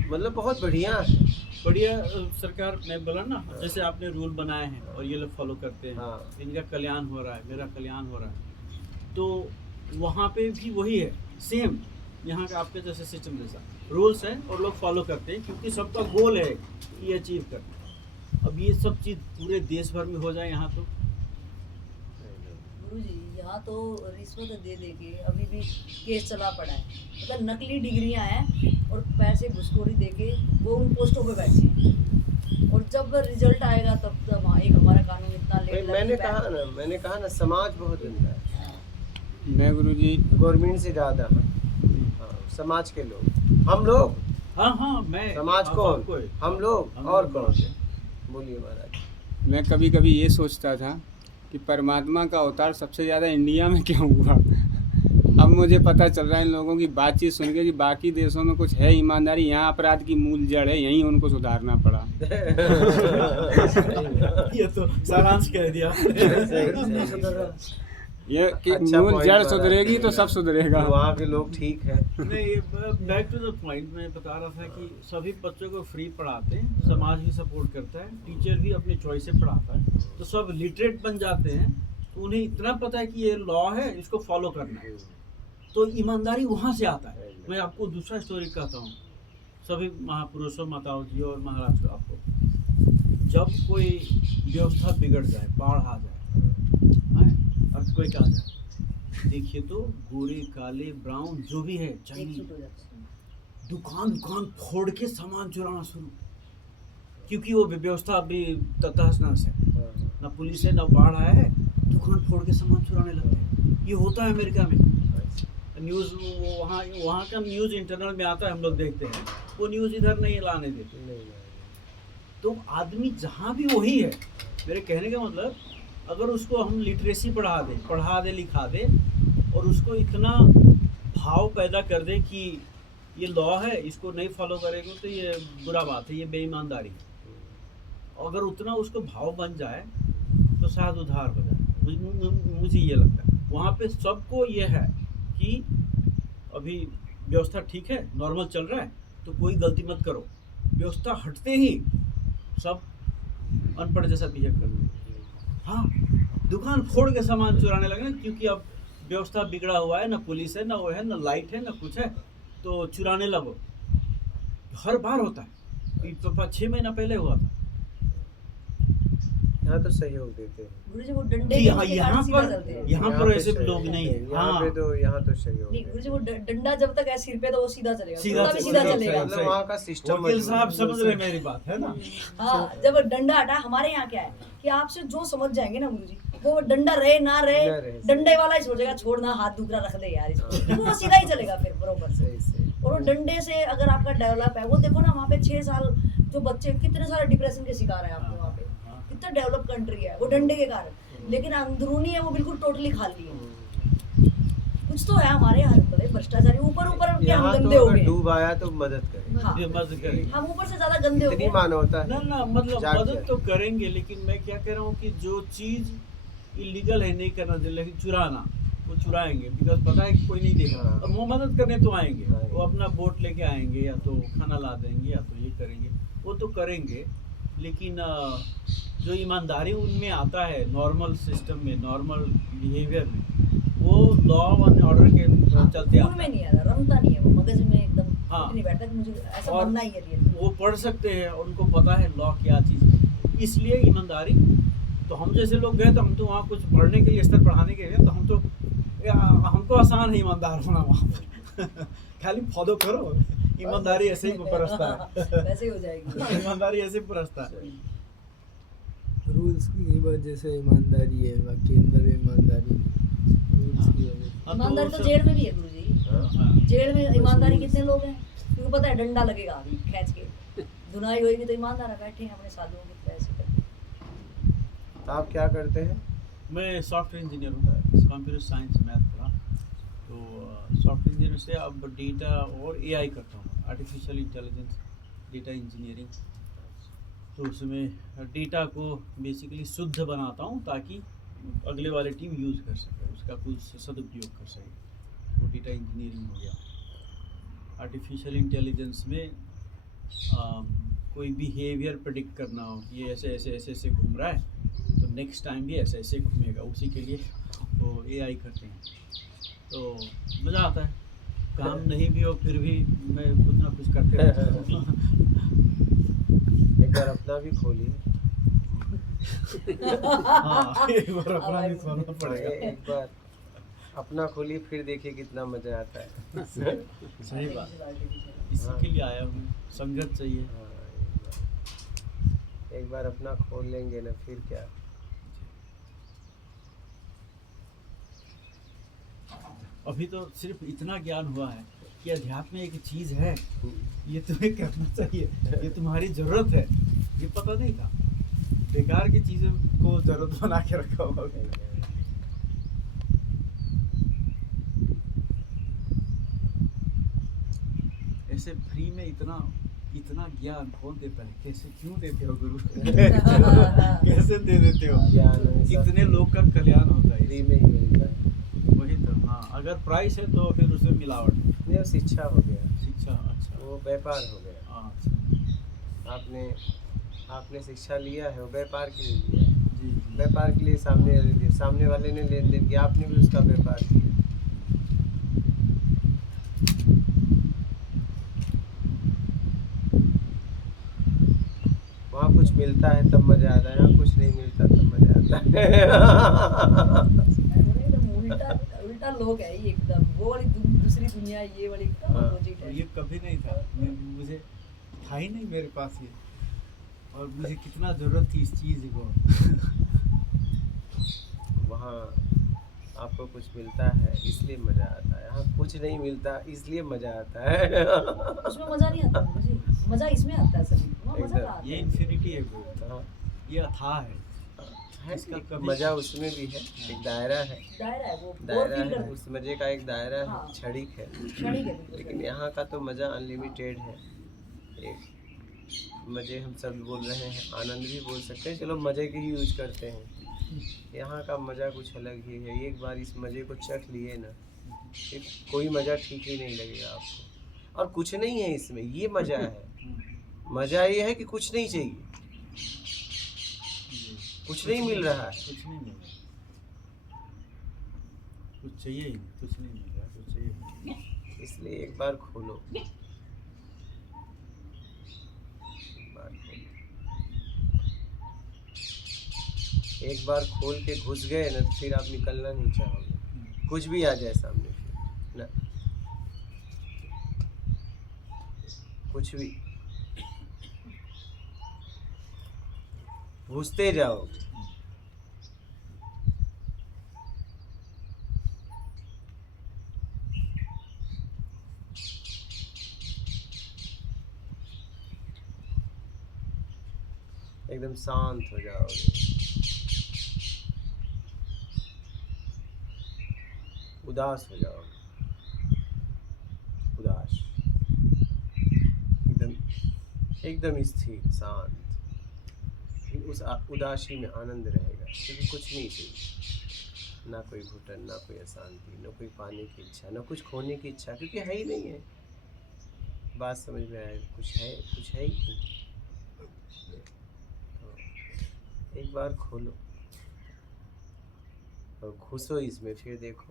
मतलब बहुत बढ़िया है। बढ़िया सरकार ने बोला ना, जैसे आपने रूल बनाए हैं और ये लोग फॉलो करते हैं, हाँ। इनका कल्याण हो रहा है, मेरा कल्याण हो रहा है, तो वहाँ पे भी वही है, सेम यहाँ का आपके जैसे सिस्टम जैसा रूल्स हैं और लोग फॉलो करते हैं, क्योंकि सबका गोल है ये अचीव करना। अब ये सब चीज़ पूरे देश भर में हो जाए यहाँ तो गुरुजी, यहाँ तो रिश्वत दे दे के अभी भी केस चला पड़ा है। मतलब नकली डिग्रियां हैं और पैसे घुसखोरी दे के वो उन पोस्टों पे बैठे हैं, और जब रिजल्ट आएगा तब एक हमारा कानून इतना लेट मैंने कहा ना समाज बहुत गंदा है। मैं गुरुजी गवर्नमेंट से ज़्यादा। हाँ, समाज के लोग, हम लोग, हाँ मैं समाज कौन, हम लोग और कौन? बोलिए महाराज। मैं कभी कभी ये सोचता था कि परमात्मा का अवतार सबसे ज़्यादा इंडिया में क्यों हुआ। अब मुझे पता चल रहा है इन लोगों की बातचीत सुन के कि बाकी देशों में कुछ है ईमानदारी, यहाँ अपराध की मूल जड़ है, यहीं उनको सुधारना पड़ा। ये तो सारांश कह दिया। ये कि अच्छा मूल point जड़ बता सुधरेगी तो दिया। सब सुधरेगा। वहाँ के लोग ठीक है। नहीं, बैक टू द पॉइंट मैं बता रहा था कि सभी बच्चों को फ्री पढ़ाते हैं, समाज भी सपोर्ट करता है, टीचर भी अपनी चॉइस से पढ़ाता है, तो सब लिटरेट बन जाते हैं, तो उन्हें इतना पता है कि ये लॉ है, इसको फॉलो करना है, तो ईमानदारी वहाँ से आता है। मैं आपको दूसरा स्टोरी कहता हूँ, सभी महापुरुषों, माताओं जी और महाराज को, आपको जब कोई व्यवस्था बिगड़ जाए, बाढ़ आ जाए, अर्थक्वेक आ जाए, देखिए तो गोरे काले ब्राउन जो भी है चाहिए, एकजुट हो जाते हैं। दुकान फोड़ के सामान चुराना शुरू, क्योंकि वो व्यवस्था अभी तहस नहस है, ना पुलिस है ना बाढ़ आया है, दुकान फोड़ के सामान चुराने लगते हैं। ये होता है अमेरिका में। न्यूज़ वहाँ का न्यूज़ इंटरनल में आता है, हम लोग देखते हैं, वो न्यूज़ इधर नहीं लाने देते। तो आदमी जहाँ भी वही है। मेरे कहने का मतलब, अगर उसको हम लिटरेसी पढ़ा दे लिखा दे, और उसको इतना भाव पैदा कर दे कि ये लॉ है, इसको नहीं फॉलो करेगा तो ये बुरा बात है, ये बेईमानदारी है, अगर उतना उसको भाव बन जाए तो शायद उधार हो जाए। मुझे ये लगता है वहाँ पे सबको ये है कि अभी व्यवस्था ठीक है, नॉर्मल चल रहा है, तो कोई गलती मत करो। व्यवस्था हटते ही सब अनपढ़ जैसा बिहेव करते हैं। हाँ, दुकान फोड़ के सामान चुराने लगे ना, क्योंकि अब व्यवस्था बिगड़ा हुआ है, ना पुलिस है, ना वो है, ना लाइट है, ना कुछ है, तो चुराने लगो। हर बार होता है, 6 महीना पहले हुआ था। यहाँ तो सहयोग देते हैं। गुरुजी, वो डंडे कि हाँ, के यहाँ कारण सीधा पर चलते हैं। यहाँ पर ऐसे लोग नहीं है। यहाँ पे तो सहयोग नहीं देते गुरुजी, वो डंडा जब तक है सिर पे तो वो सीधा चलेगा, सीधा कुत्ता भी सीधा चलेगा। चलेगा। मतलब वहाँ का सिस्टम वकील साहब समझ रहे मेरी बात, है ना? हाँ, जब डंडा हटा, हमारे यहाँ क्या है कि आपसे जो समझ जाएंगे ना गुरुजी, वो डंडा रहे ना रहे, डंडे वाला ही सोचेगा छोड़ना, हाथ दूसरा रख दे यार इसको, वो सीधा ही चलेगा फिर बरोबर से। और वो डंडे से अगर आपका डेवलप है, वो देखो ना वहाँ पे 6 साल जो बच्चे कितने सारे डिप्रेशन के शिकार हैं आपके वहाँ पे, कितना डेवलप कंट्री है वो डंडे के कारण, लेकिन अंदरूनी है वो बिल्कुल टोटली खाली है। कुछ तो है हमारे यहाँ बड़े भ्रष्टाचारी, ऊपर के हम यहाँ गंदे तो हो अगर गए। डूब आया तो मदद करें। हाँ, ये मदद करें। हम ऊपर से ज्यादा गंदे हो इतनी गए। मानवता है। ना मतलब जाग मदद जाए। तो करेंगे, लेकिन मैं क्या कह रहा हूँ कि जो चीज़ इलीगल है नहीं करना चाहिए, लेकिन चुराना, वो चुराएंगे, बिकॉज पता है कि कोई नहीं देगा, हाँ। अब वो मदद करने तो आएंगे, आएंगे। वो अपना बोट लेके आएंगे, या तो खाना ला देंगे, या तो ये करेंगे, वो तो करेंगे, लेकिन जो ईमानदारी उनमें आता है नॉर्मल सिस्टम में, नॉर्मल बिहेवियर में, वो लॉ एंड ऑर्डर के चलते खून में आता है। नहीं आता, रमता नहीं है वो, मगज में एकदम हाँ। नहीं बैठता कि मुझे ऐसा और बनना ही है रियल में। वो पढ़ सकते हैं और उनको पता है लॉ क्या चीज़ है, इसलिए ईमानदारी तो हम जैसे लोग गए तो हम तो वहाँ कुछ बढ़ने के लिए, स्तर बढ़ाने के लिए, तो हम तो हमको आसान है ईमानदार होना वहाँ पर। खाली फॉलो करो, ईमानदारी ऐसे ही परस्ता है। वैसे ही हो जाएगी। ईमानदारी ऐसे ही परस्ता है। रूल्स की वजह से ईमानदारी है, बाकी अंदर ईमानदारी नहीं, रूल्स की वजह से। हाँ, ईमानदारी तो सब- जेल में भी है गुरु जी। हाँ, जेल में ईमानदारी कितने लोग हैं, क्योंकि पता है डंडा लगेगा अभी खींच के, धुनाई होएगी तो ईमानदार है, बैठे हैं अपने साधुओं की तरह ऐसे करके। आप क्या करते हैं? मैं सॉफ्टवेयर इंजीनियर हूँ, कंप्यूटर साइंस मैथ पढ़ा। तो सॉफ्टवेयर इंजीनियर से अब डेटा और एआई करता हूँ, आर्टिफिशियल इंटेलिजेंस, डेटा इंजीनियरिंग। तो उसमें डेटा को बेसिकली शुद्ध बनाता हूँ ताकि अगले वाले टीम यूज़ कर सके, उसका कुछ सदुपयोग कर सके। वो डेटा इंजीनियरिंग हो गया। आर्टिफिशियल इंटेलिजेंस में कोई बिहेवियर प्रेडिक्ट करना हो, ये ऐसे ऐसे ऐसे ऐसे घूम रहा है तो नेक्स्ट टाइम भी ऐसे ऐसे घूमेगा, उसी के लिए वो एआई करते हैं। तो मज़ा आता है, काम नहीं भी हो फिर भी मैं कुछ ना कुछ करते रहता हूँ। एक बार अपना भी खोलिए। हाँ, एक बार अपना भी खोलना पड़ेगा। एक बार अपना खोलिए, फिर देखिए कितना मजा आता है। सही बात, इसी के लिए आया हूँ, संगत चाहिए। हाँ, एक बार अपना खोल लेंगे ना, फिर क्या। अभी तो सिर्फ इतना ज्ञान हुआ है कि अध्यात्म एक चीज़ है, ये तुम्हें करना चाहिए, ये तुम्हारी ज़रूरत है, ये पता नहीं था। बेकार की चीज़ों को ज़रूरत बना के रखा हुआ है। ऐसे फ्री में इतना इतना ज्ञान कौन देता है? कैसे, क्यों देते हो गुरु? कैसे दे देते हो? ज्ञान है, सब कितने लोग का कल्याण होता है। फ्री में ही मिलता है। वही तो, हाँ, अगर प्राइस है तो फिर उसमें मिलावट है। नहीं, वो शिक्षा हो गया, शिक्षा, अच्छा, वो व्यापार हो गया। हाँ, अच्छा, आपने शिक्षा लिया है, वो व्यापार के लिए लिया है। जी जी। व्यापार के लिए सामने वाले ने लेन देन किया, आपने भी उसका व्यापार किया। वहाँ कुछ मिलता है तब मजा आता है, यहाँ कुछ नहीं मिलता तब मजा आता है। एकदम उल्टा उल्टा लोग है ये एकदम, वो वाली दूसरी दुनिया, ये वाली एकदम हाँ, अपोजिट है। ये कभी नहीं था, मुझे था ही नहीं मेरे पास ये, और मुझे कितना ज़रूरत थी इस चीज़ को। वहाँ आपको कुछ मिलता है इसलिए मजा आता है, यहाँ कुछ नहीं मिलता इसलिए मजा आता है। उसमें मजा नहीं आता मुझे, मजा इसमें आता है सभी, वहाँ मजा एकदम। कहाँ आता ये है? इन्फिनिटी है गुरु, हाँ, ये अथाह है। है इसका एक कभी- मजा उसमें भी है, एक दायरा है, दायरा है, वो दायरा फील है, करते उस मजे का एक दायरा है, हाँ। क्षणिक है। क्षणिक है बिल्कुल। लेकिन यहाँ का तो मज़ा अनलिमिटेड है। एक मज़े हम सब बोल रहे हैं, आनंद भी बोल सकते हैं, चलो मज़े की ही यूज करते हैं। यहाँ का मज़ा कुछ अलग ही है। एक बार इस मज़े को चख लिए ना, फिर कोई मज़ा ठीक ही नहीं लगेगा आपको। और कुछ नहीं है इसमें, ये मज़ा है। मज़ा ये है कि कुछ नहीं चाहिए, कुछ नहीं मिल रहा है। कुछ नहीं मिल रहा, कुछ चाहिए ही नहीं, कुछ नहीं मिल रहा, कुछ चाहिए ही नहीं। इसलिए एक बार खोलो, एक बार खोलो। एक बार खोल के घुस गए ना, तो फिर आप निकलना नहीं चाहोगे, कुछ भी आ जाए सामने फिर ना, कुछ भी घुसते जाओगे। एकदम शांत हो जाओगे, उदास हो जाओगे, उदास, एकदम एकदम स्थिर शांत। फिर उस उदासी में आनंद रहेगा, क्योंकि कुछ नहीं चाहिए, ना कोई घुटन, ना कोई अशांति, ना कोई पाने की इच्छा, ना कुछ खोने की इच्छा, क्योंकि है ही नहीं है। बात समझ में आए, कुछ है ही नहीं। तो एक बार खोलो और घुसो इसमें, फिर देखो।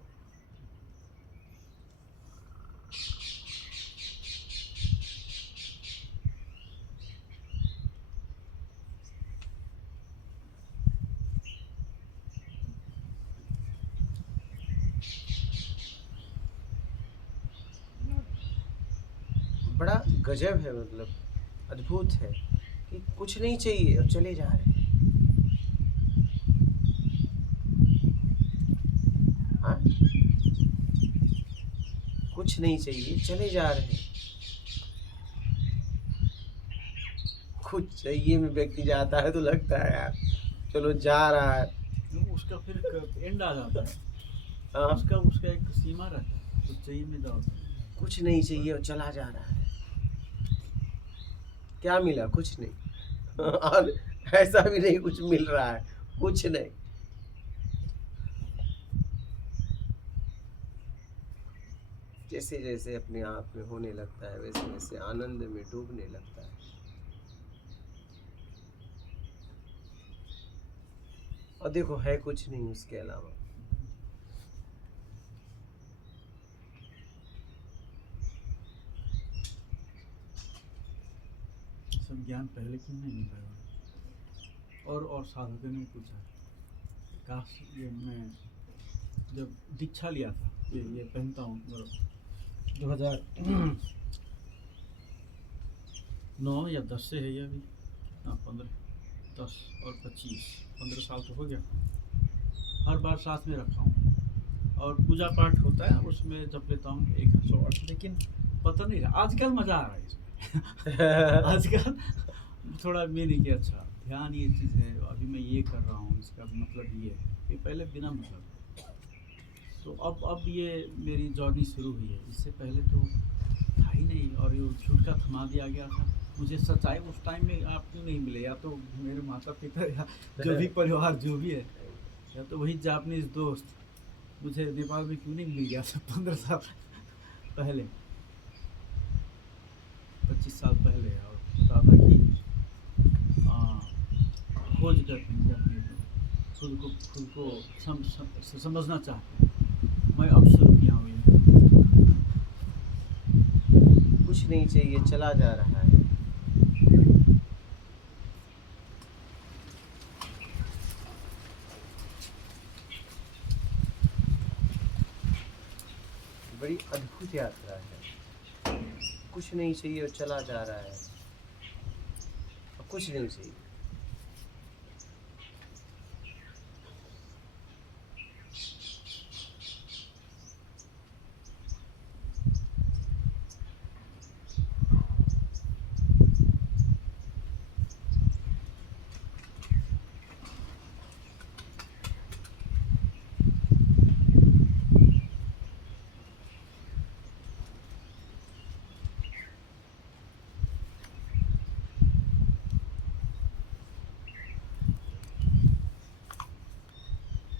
बड़ा गजब है, मतलब अद्भुत है कि कुछ नहीं चाहिए और चले जा रहे हैं। हाँ? कुछ नहीं चाहिए, चले जा रहे हैं। कुछ चाहिए में व्यक्ति जाता है तो लगता है यार चलो जा रहा है। उसका फिर एंड आ जाता है, हाँ, उसका एक सीमा रहता है, कुछ चाहिए में जाओ। कुछ नहीं चाहिए और चला जा रहा है। क्या मिला? कुछ नहीं। और ऐसा भी नहीं कुछ मिल रहा है, कुछ नहीं। जैसे जैसे अपने आप में होने लगता है वैसे वैसे आनंद में डूबने लगता है। और देखो है कुछ नहीं उसके अलावा। सब ज्ञान पहले क्यों नहीं मिला? और साधकों ने पूछा, काश ये मैं जब दीक्षा लिया था, ये पहनता हूँ 2009 या 10 से है ये अभी, हाँ 15, 10 और 25, 15 साल तो हो गया। हर बार साथ में रखा हूँ और पूजा पाठ होता है उसमें जब लेता हूँ 108, लेकिन पता नहीं आजकल मज़ा आ रहा है इसमें। आजकल थोड़ा मैंने कि अच्छा ध्यान ये चीज़ है, अभी मैं ये कर रहा हूँ, इसका मतलब ये है कि पहले बिना मतलब। तो अब ये मेरी जर्नी शुरू हुई है, इससे पहले तो था ही नहीं। और ये झूठ का थमा दिया गया था मुझे। सच्चाई उस टाइम में आप क्यों नहीं मिले, या तो मेरे माता पिता या जो भी परिवार जो भी है, या तो वही जापानीज दोस्त मुझे नेपाल में क्यों नहीं मिल गया था 15 साल पहले, 25 साल पहले। और बता था कि खोज करते हैं अपने खुद को समझना चाहते हैं। मैं अब शुरू किया हूँ ये। कुछ नहीं चाहिए, चला जा रहा है। बड़ी अद्भुत यात्रा है। कुछ नहीं चाहिए और चला जा रहा है। और कुछ नहीं चाहिए।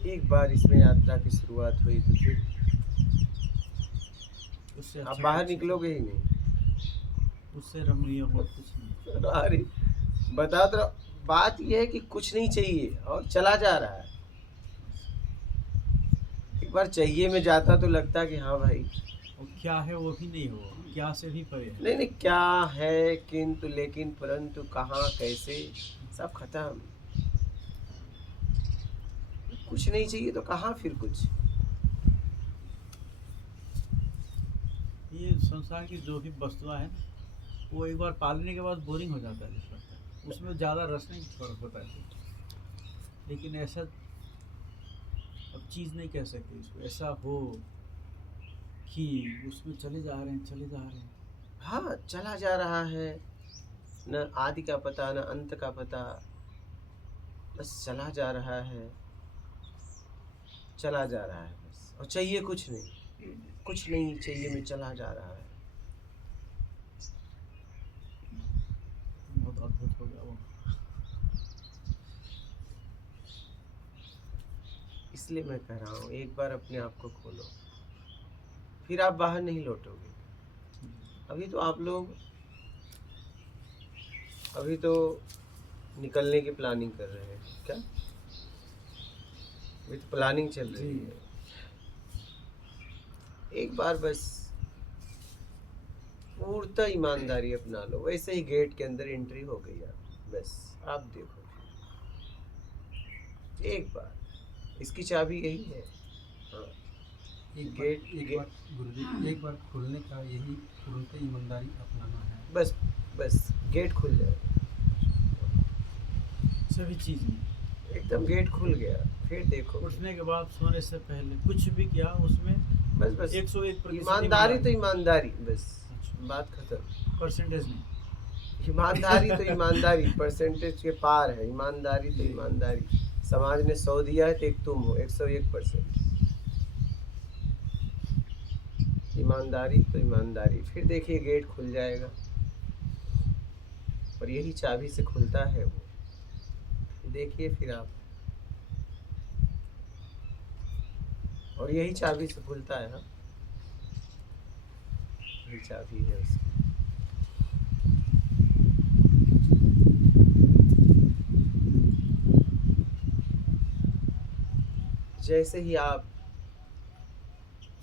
एक बार इसमें यात्रा की शुरुआत हुई तो फिर उससे आप अच्छा बाहर कुछ निकलोगे ही नहीं। उससे रमणीय और कुछ नहीं। अरे बता तो बात यह है कि कुछ नहीं चाहिए और चला जा रहा है। एक बार चाहिए में जाता तो लगता कि हाँ भाई, और क्या है वो भी नहीं हो, क्या से भी परे है। नहीं नहीं क्या है, किंतु लेकिन परंतु कहाँ कैसे सब खत्म। कुछ नहीं चाहिए तो कहाँ फिर कुछ। ये संसार की जो भी वस्तुएं हैं वो एक बार पालने के बाद बोरिंग हो जाता है, जैसे लगता है उसमें ज़्यादा रस नहीं होता है। लेकिन ऐसा अब चीज़ नहीं कह सकते इसको, ऐसा हो कि उसमें चले जा रहे हैं। हाँ चला जा रहा है, न आदि का पता न अंत का पता, बस चला जा रहा है, चला जा रहा है बस। और चाहिए कुछ नहीं, कुछ नहीं चाहिए में चला जा रहा है। बहुत अद्भुत हो गया वो। इसलिए मैं कह रहा हूँ एक बार अपने आप को खोलो, फिर आप बाहर नहीं लौटोगे। अभी तो आप लोग अभी तो निकलने की प्लानिंग कर रहे हैं क्या? अभी तो प्लानिंग चल रही है। एक बार बस पूर्णतः ईमानदारी अपना लो, वैसे ही गेट के अंदर एंट्री हो गई आप। बस आप देखो एक बार, इसकी चाबी यही है। हाँ गेट एक बार खुलने का यही तुरंत ईमानदारी अपनाना है। बस गेट खुल जाएगा, सभी चीज़ें एकदम गेट खुल गया, फिर देखो उठने के बाद सोने से पहले कुछ भी किया उसमें बस 101% ईमानदारी तो ईमानदारी, बस अच्छा। बात खत्म। परसेंटेज नहीं। ईमानदारी तो ईमानदारी, परसेंटेज के पार है। ईमानदारी तो ईमानदारी। समाज ने 100 दिया है तो एक तुम हो 101%। ईमानदारी तो ईमानदारी, फिर देखिए गेट खुल जाएगा। और यही चाबी से खुलता है वो, देखिए फिर आप, और यही चाबी से खुलता है। हाँ, यही चाबी है उसकी। जैसे ही आप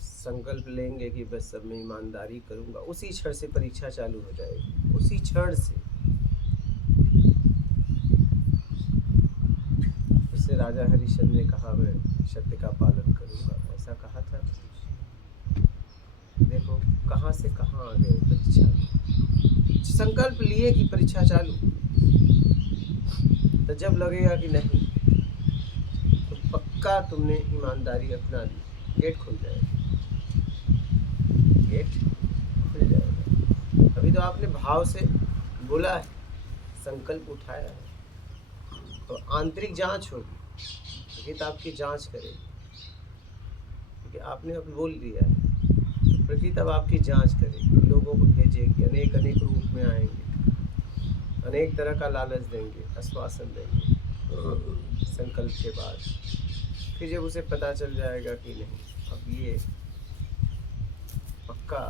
संकल्प लेंगे कि बस सब मैं ईमानदारी करूंगा, उसी क्षण से परीक्षा चालू हो जाएगी, उसी क्षण से। जैसे राजा हरिश्चंद्र ने कहा मैं सत्य का पालन करूंगा, ऐसा कहा था। देखो कहाँ से कहाँ आ गए परीक्षा में। संकल्प लिए कि परीक्षा चालू, तो जब लगेगा कि नहीं, तो पक्का तुमने ईमानदारी अपना ली, गेट खुल जाएगा, गेट खुल जाएगा। अभी तो आपने भाव से बोला है, संकल्प उठाया है, तो आंतरिक जांच होगी, प्रकृति आपकी जांच करेगी, क्योंकि आपने अब बोल दिया है। तो प्रकृति अब आपकी जांच करेगी, लोगों को भेजेगी, अनेक अनेक रूप में आएंगे, अनेक तरह का लालच देंगे, आश्वासन देंगे। संकल्प के बाद फिर जब उसे पता चल जाएगा कि नहीं, अब ये पक्का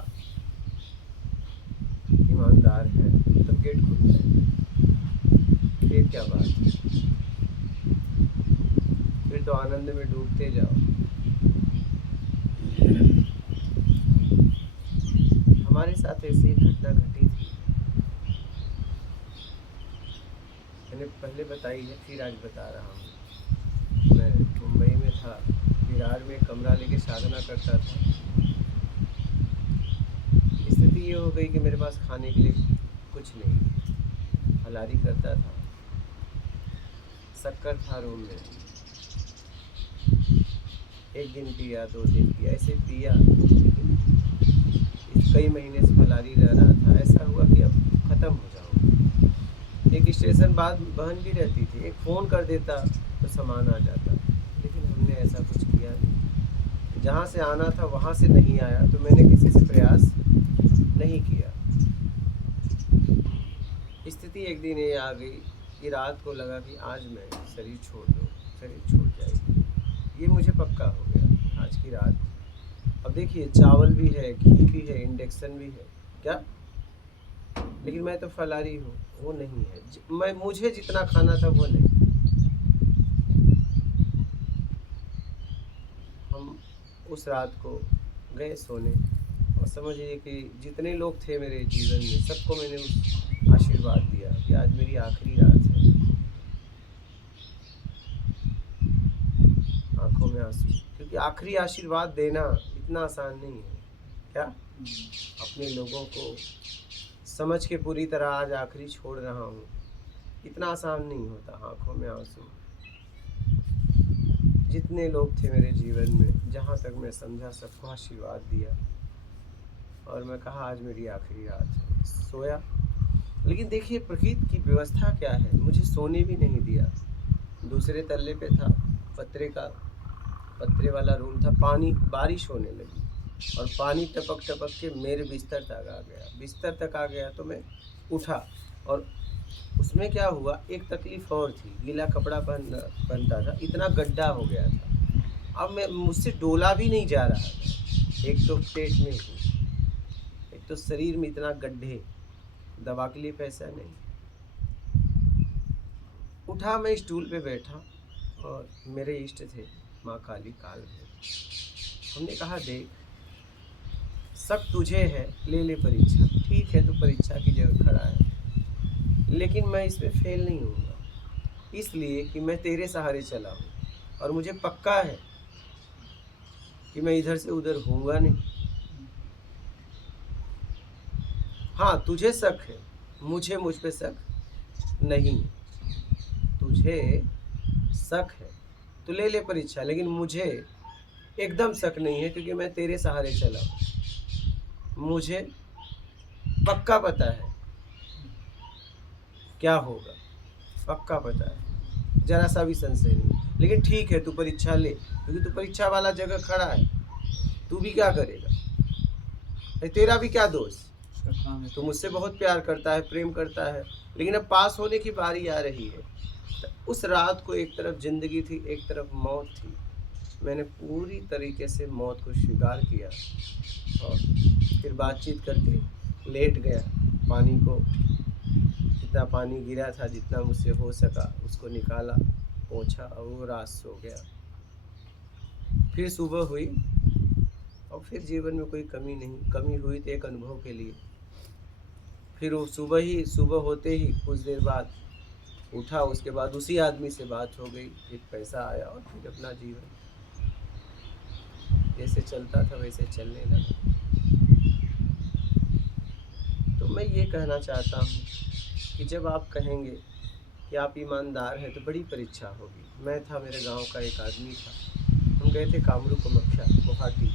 ईमानदार है, तब गेट खुल जाएगा। फिर क्या बात है, फिर तो आनंद में डूबते जाओ। हमारे साथ ऐसी एक घटना घटी थी, मैंने पहले बताई है, फिर आज बता रहा हूँ। मैं मुंबई में था, विरार में कमरा लेके साधना करता था। स्थिति ये हो गई कि मेरे पास खाने के लिए कुछ नहीं, फलारी करता था, शक्कर था रूम में। एक दिन पिया, 2 दिन पिया, ऐसे पिया, कई महीने से फलारी रह रहा था। ऐसा हुआ कि अब ख़त्म हो जाऊँ। एक स्टेशन बाद बहन भी रहती थी, एक फ़ोन कर देता तो सामान आ जाता, लेकिन हमने ऐसा कुछ किया नहीं। जहाँ से आना था वहाँ से नहीं आया, तो मैंने किसी से प्रयास नहीं किया। स्थिति एक दिन ये आ गई कि रात को लगा कि आज मैं शरीर छोड़ दूँ, शरीर छूट जाएगी। ये मुझे पक्का हो गया आज की रात। अब देखिए, चावल भी है, घी भी है, इंडक्शन भी है, क्या, लेकिन मैं तो फलारी हूँ, वो नहीं है। मुझे जितना खाना था वो नहीं। हम उस रात को गए सोने, और समझिए कि जितने लोग थे मेरे जीवन में, सबको मैंने आशीर्वाद दिया कि आज मेरी आखिरी रात है। आंखों में आंसू, क्योंकि आखिरी आशीर्वाद देना इतना आसान नहीं है। क्या, अपने लोगों को समझ के पूरी तरह आज आखिरी छोड़ रहा हूँ, इतना आसान नहीं होता। आंखों में आंसू, जितने लोग थे मेरे जीवन में, जहाँ तक मैं समझा सबको आशीर्वाद दिया, और मैं कहा आज मेरी आखिरी रात है। सोया, लेकिन देखिए प्रकृति की व्यवस्था क्या है, मुझे सोने भी नहीं दिया। दूसरे तल्ले पे था, पत्रे वाला रूम था, पानी, बारिश होने लगी और पानी टपक टपक के मेरे बिस्तर तक आ गया। बिस्तर तक आ गया तो मैं उठा, और उसमें क्या हुआ, एक तकलीफ और थी, गीला कपड़ा पहनता था, इतना गड्ढा हो गया था। अब मैं, मुझसे डोला भी नहीं जा रहा था। एक तो पेट में हूँ, एक तो शरीर में इतना गड्ढे, दवा के लिए पैसा नहीं। उठा, मैं स्टूल पे बैठा, और मेरे इष्ट थे माँ काली काल भैरव। हमने कहा, देख सब तुझे है, ले ले परीक्षा। ठीक है, तो परीक्षा की जगह खड़ा है, लेकिन मैं इसमें फेल नहीं होऊंगा, इसलिए कि मैं तेरे सहारे चला हूँ, और मुझे पक्का है कि मैं इधर से उधर होऊंगा नहीं। हाँ, तुझे शक है, मुझे मुझ पे शक नहीं है। तुझे शक है तो ले ले परीक्षा, लेकिन मुझे एकदम शक नहीं है, क्योंकि मैं तेरे सहारे चला हूं। मुझे पक्का पता है क्या होगा, पक्का पता है, जरा सा भी संशय नहीं। लेकिन ठीक है, तू परीक्षा ले, क्योंकि तू परीक्षा वाला जगह खड़ा है। तू भी क्या करेगा, अरे तेरा भी क्या दोष। उसका काम है। तू मुझसे बहुत प्यार करता है, प्रेम करता है, लेकिन अब पास होने की बारी आ रही है। तो उस रात को एक तरफ जिंदगी थी, एक तरफ मौत थी। मैंने पूरी तरीके से मौत को स्वीकार किया और फिर बातचीत करके लेट गया। पानी को, जितना पानी गिरा था, जितना मुझसे हो सका उसको निकाला, पोंछा और वो रात सो गया। फिर सुबह हुई और फिर जीवन में कोई कमी नहीं, कमी हुई तो एक अनुभव के लिए। फिर वो सुबह होते ही कुछ देर बाद उठा, उसके बाद उसी आदमी से बात हो गई, फिर पैसा आया और फिर अपना जीवन जैसे चलता था वैसे चलने लगा। तो मैं ये कहना चाहता हूँ कि जब आप कहेंगे कि आप ईमानदार हैं तो बड़ी परीक्षा होगी। मैं था, मेरे गांव का एक आदमी था, हम गए थे कामरूप कामाख्या गुवाहाटी।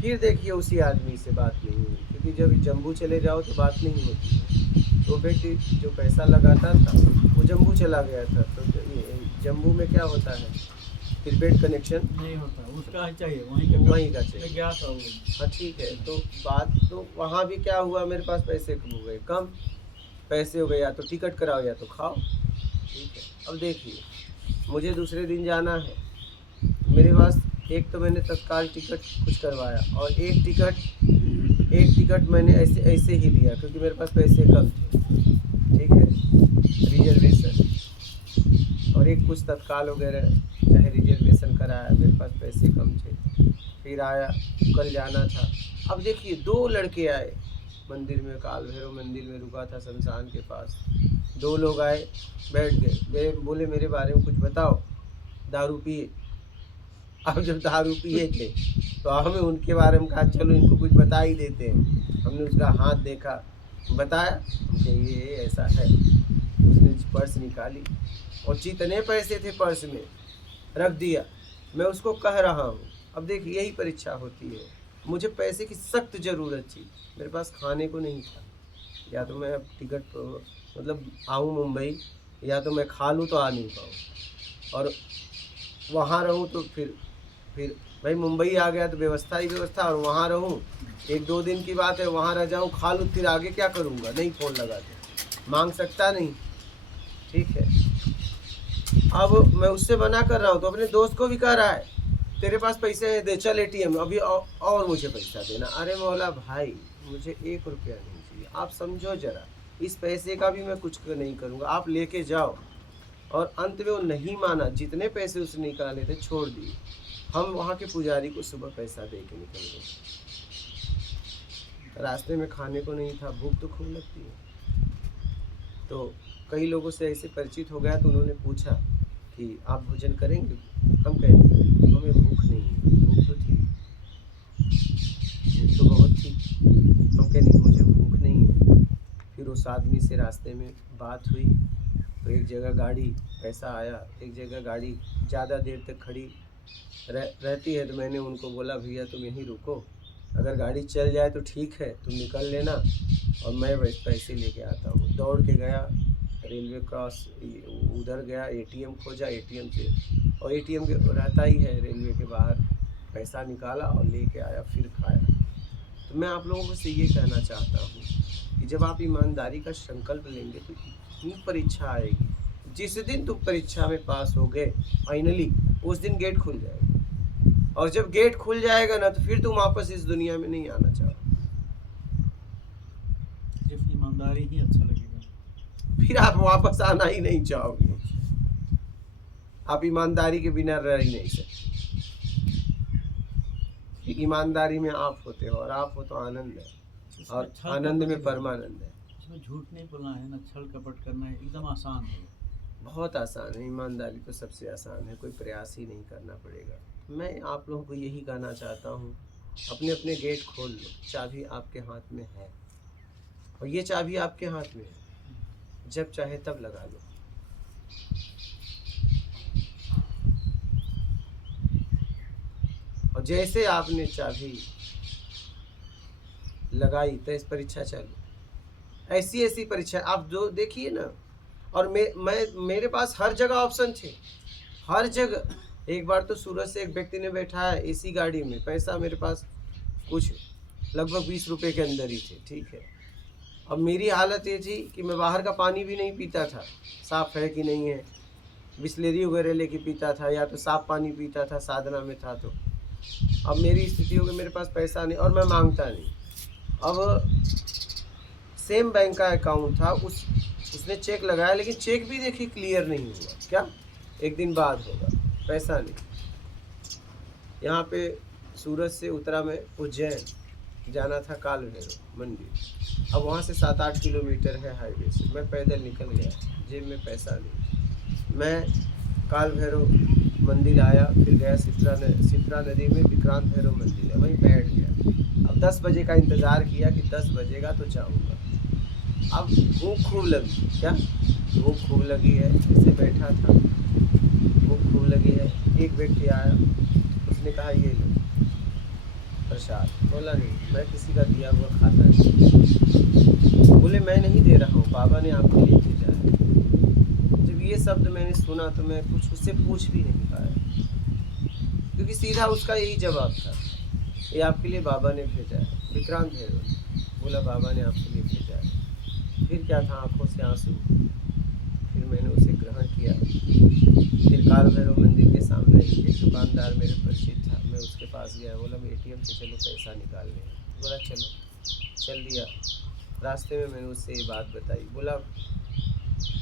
फिर देखिए उसी आदमी से बात नहीं हुई, क्योंकि जब जम्मू चले जाओ तो बात नहीं होती है। तो व्यक्ति जो पैसा लगाता था वो जम्मू चला गया था। तो जम्मू में क्या होता है, प्रीपेड कनेक्शन नहीं होता, उसका ही चाहिए, वहीं का चाहिए। गया था वो। हाँ ठीक है, तो बात तो वहाँ भी क्या हुआ, मेरे पास पैसे हो गए कम, पैसे हो गए, या तो टिकट कराओ या तो खाओ। ठीक है, अब देखिए मुझे दूसरे दिन जाना है, मेरे पास एक तो मैंने तत्काल टिकट कुछ करवाया और एक टिकट मैंने ऐसे ही लिया, क्योंकि मेरे पास पैसे कम थे। ठीक है, रिजर्वेशन और एक कुछ तत्काल वगैरह चाहे रिजर्वेशन कराया, मेरे पास पैसे कम थे। फिर आया, कल जाना था। अब देखिए 2 लड़के आए मंदिर में, काल भैरव मंदिर में रुका था शमशान के पास। 2 लोग आए, बैठ गए, बोले मेरे बारे में कुछ बताओ, दारू पिए। अब जब दारू पिए थे तो हमें उनके बारे में कहा चलो इनको कुछ बता ही देते हैं। हमने उसका हाथ देखा, बताया कि ये ऐसा है। उसने पर्स निकाली और जितने पैसे थे पर्स में रख दिया। मैं उसको कह रहा हूँ, अब देखिए यही परीक्षा होती है। मुझे पैसे की सख्त ज़रूरत थी, मेरे पास खाने को नहीं था। या तो मैं अब टिकट मतलब आऊँ मुंबई, या तो मैं खा लूँ तो आ नहीं पाऊँ, और वहाँ रहूँ तो फिर भाई मुंबई आ गया तो व्यवस्था ही व्यवस्था, और वहाँ रहूँ 1-2 दिन की बात है, वहाँ रह जाऊँ, खा लूँ, फिर आगे क्या करूँगा, नहीं फ़ोन लगाते, मांग सकता नहीं। ठीक है, अब मैं उससे मना कर रहा हूँ तो अपने दोस्त को भी कह रहा है तेरे पास पैसे हैं, दे चल ATM अभी और मुझे पैसा देना। अरे मौला भाई, मुझे 1 रुपया नहीं चाहिए, आप समझो ज़रा, इस पैसे का भी मैं कुछ नहीं करूँगा, आप लेके जाओ। और अंत में वो नहीं माना, जितने पैसे उसने निकाले थे छोड़ दिए। हम वहाँ के पुजारी को सुबह पैसा दे के निकल गए। रास्ते में खाने को नहीं था, भूख तो खूब लगती है। तो कई लोगों से ऐसे परिचित हो गया तो उन्होंने पूछा कि आप भोजन करेंगे। हम कह दिए हमें भूख नहीं है। भूख तो थी, भूख तो बहुत थी। हम कह नहीं, मुझे भूख नहीं है। फिर उस आदमी से रास्ते में बात हुई तो एक जगह गाड़ी, पैसा आया, एक जगह गाड़ी ज़्यादा देर तक खड़ी रहती है तो मैंने उनको बोला भैया तुम यहीं रुको, अगर गाड़ी चल जाए तो ठीक है, तुम निकल लेना और मैं पैसे लेके आता हूँ। दौड़ के गया, रेलवे क्रॉस उधर गया, ATM खोजा, ATM से, और ATM के रहता ही है रेलवे के बाहर, पैसा निकाला और लेके आया, फिर खाया। तो मैं आप लोगों से ये कहना चाहता हूँ कि जब आप ईमानदारी का संकल्प लेंगे तो इतनी परीक्षा आएगी। जिस दिन तुम परीक्षा में पास हो गए फाइनली, उस दिन गेट खुल जाएगा, और जब गेट खुल जाएगा ना तो फिर तुम वापस इस दुनिया में नहीं आना चाहोगे। सिर्फ ईमानदारी ही अच्छा लगेगा, फिर आप वापस आना ही नहीं चाहोगे। आप ईमानदारी के बिना रह ही नहीं सकते। ईमानदारी में आप होते हो, और आप हो तो आनंद है, और आनंद में परमानंद है। इसमें झूठ नहीं बोलना है ना, छल कपट करना है, एकदम आसान है, बहुत आसान है। ईमानदारी तो सबसे आसान है, कोई प्रयास ही नहीं करना पड़ेगा। मैं आप लोगों को यही कहना चाहता हूँ, अपने अपने गेट खोल लो, चाबी आपके हाथ में है, और ये चाबी आपके हाथ में है, जब चाहे तब लगा लो। और जैसे आपने चाबी लगाई तो इस परीक्षा चालू, ऐसी ऐसी परीक्षा आप जो देखिए ना। और मेरे पास हर जगह ऑप्शन थे, हर जगह। एक बार तो सूरत से एक व्यक्ति ने बैठा है एसी गाड़ी में, पैसा मेरे पास कुछ लगभग 20 रुपए के अंदर ही थे, ठीक है। अब मेरी हालत ये थी कि मैं बाहर का पानी भी नहीं पीता था, साफ़ है कि नहीं है, बिस्लेरी वगैरह लेके पीता था, या तो साफ पानी पीता था, साधना में था। तो अब मेरी स्थिति हो गई, मेरे पास पैसा नहीं और मैं मांगता नहीं। अब सेम बैंक का अकाउंट था, उसने चेक लगाया, लेकिन चेक भी देखिए क्लियर नहीं हुआ। क्या? एक दिन बाद होगा, पैसा नहीं। यहाँ पे सूरत से उतरा मैं उज्जैन, जाना था काल भैरव मंदिर। अब वहाँ से 7-8 किलोमीटर है हाईवे से, मैं पैदल निकल गया, जेब में पैसा नहीं। मैं काल भैरव मंदिर आया, फिर गया सिप्रा नदी में विक्रांत भैरव मंदिर है, वहीं बैठ गया। अब 10 बजे का इंतज़ार किया कि 10 बजेगा तो जाऊँगा। अब भूख खूब लगी, क्या भूख खूब लगी है, ऐसे बैठा था, भूख खूब लगी है। एक व्यक्ति आया, उसने कहा ये लो प्रसाद। बोला नहीं, मैं किसी का दिया हुआ खाता नहीं। बोले मैं नहीं दे रहा हूँ, बाबा ने आपके लिए भेजा है। जब ये शब्द मैंने सुना तो मैं कुछ उससे पूछ भी नहीं पाया, क्योंकि सीधा उसका यही जवाब था, ये आपके लिए बाबा ने भेजा है, विक्रांत भैरव। बोला बाबा ने आपके लिए भेजा है। फिर क्या था, आंखों से आंसू। फिर मैंने उसे ग्रहण किया। फिर काल भैरव मंदिर के सामने एक दुकानदार मेरे परिचित था, मैं उसके पास गया। बोला मैं ATM से चलो पैसा निकालने। बोला चलो, चल दिया। रास्ते में मैंने उससे ये बात बताई। बोला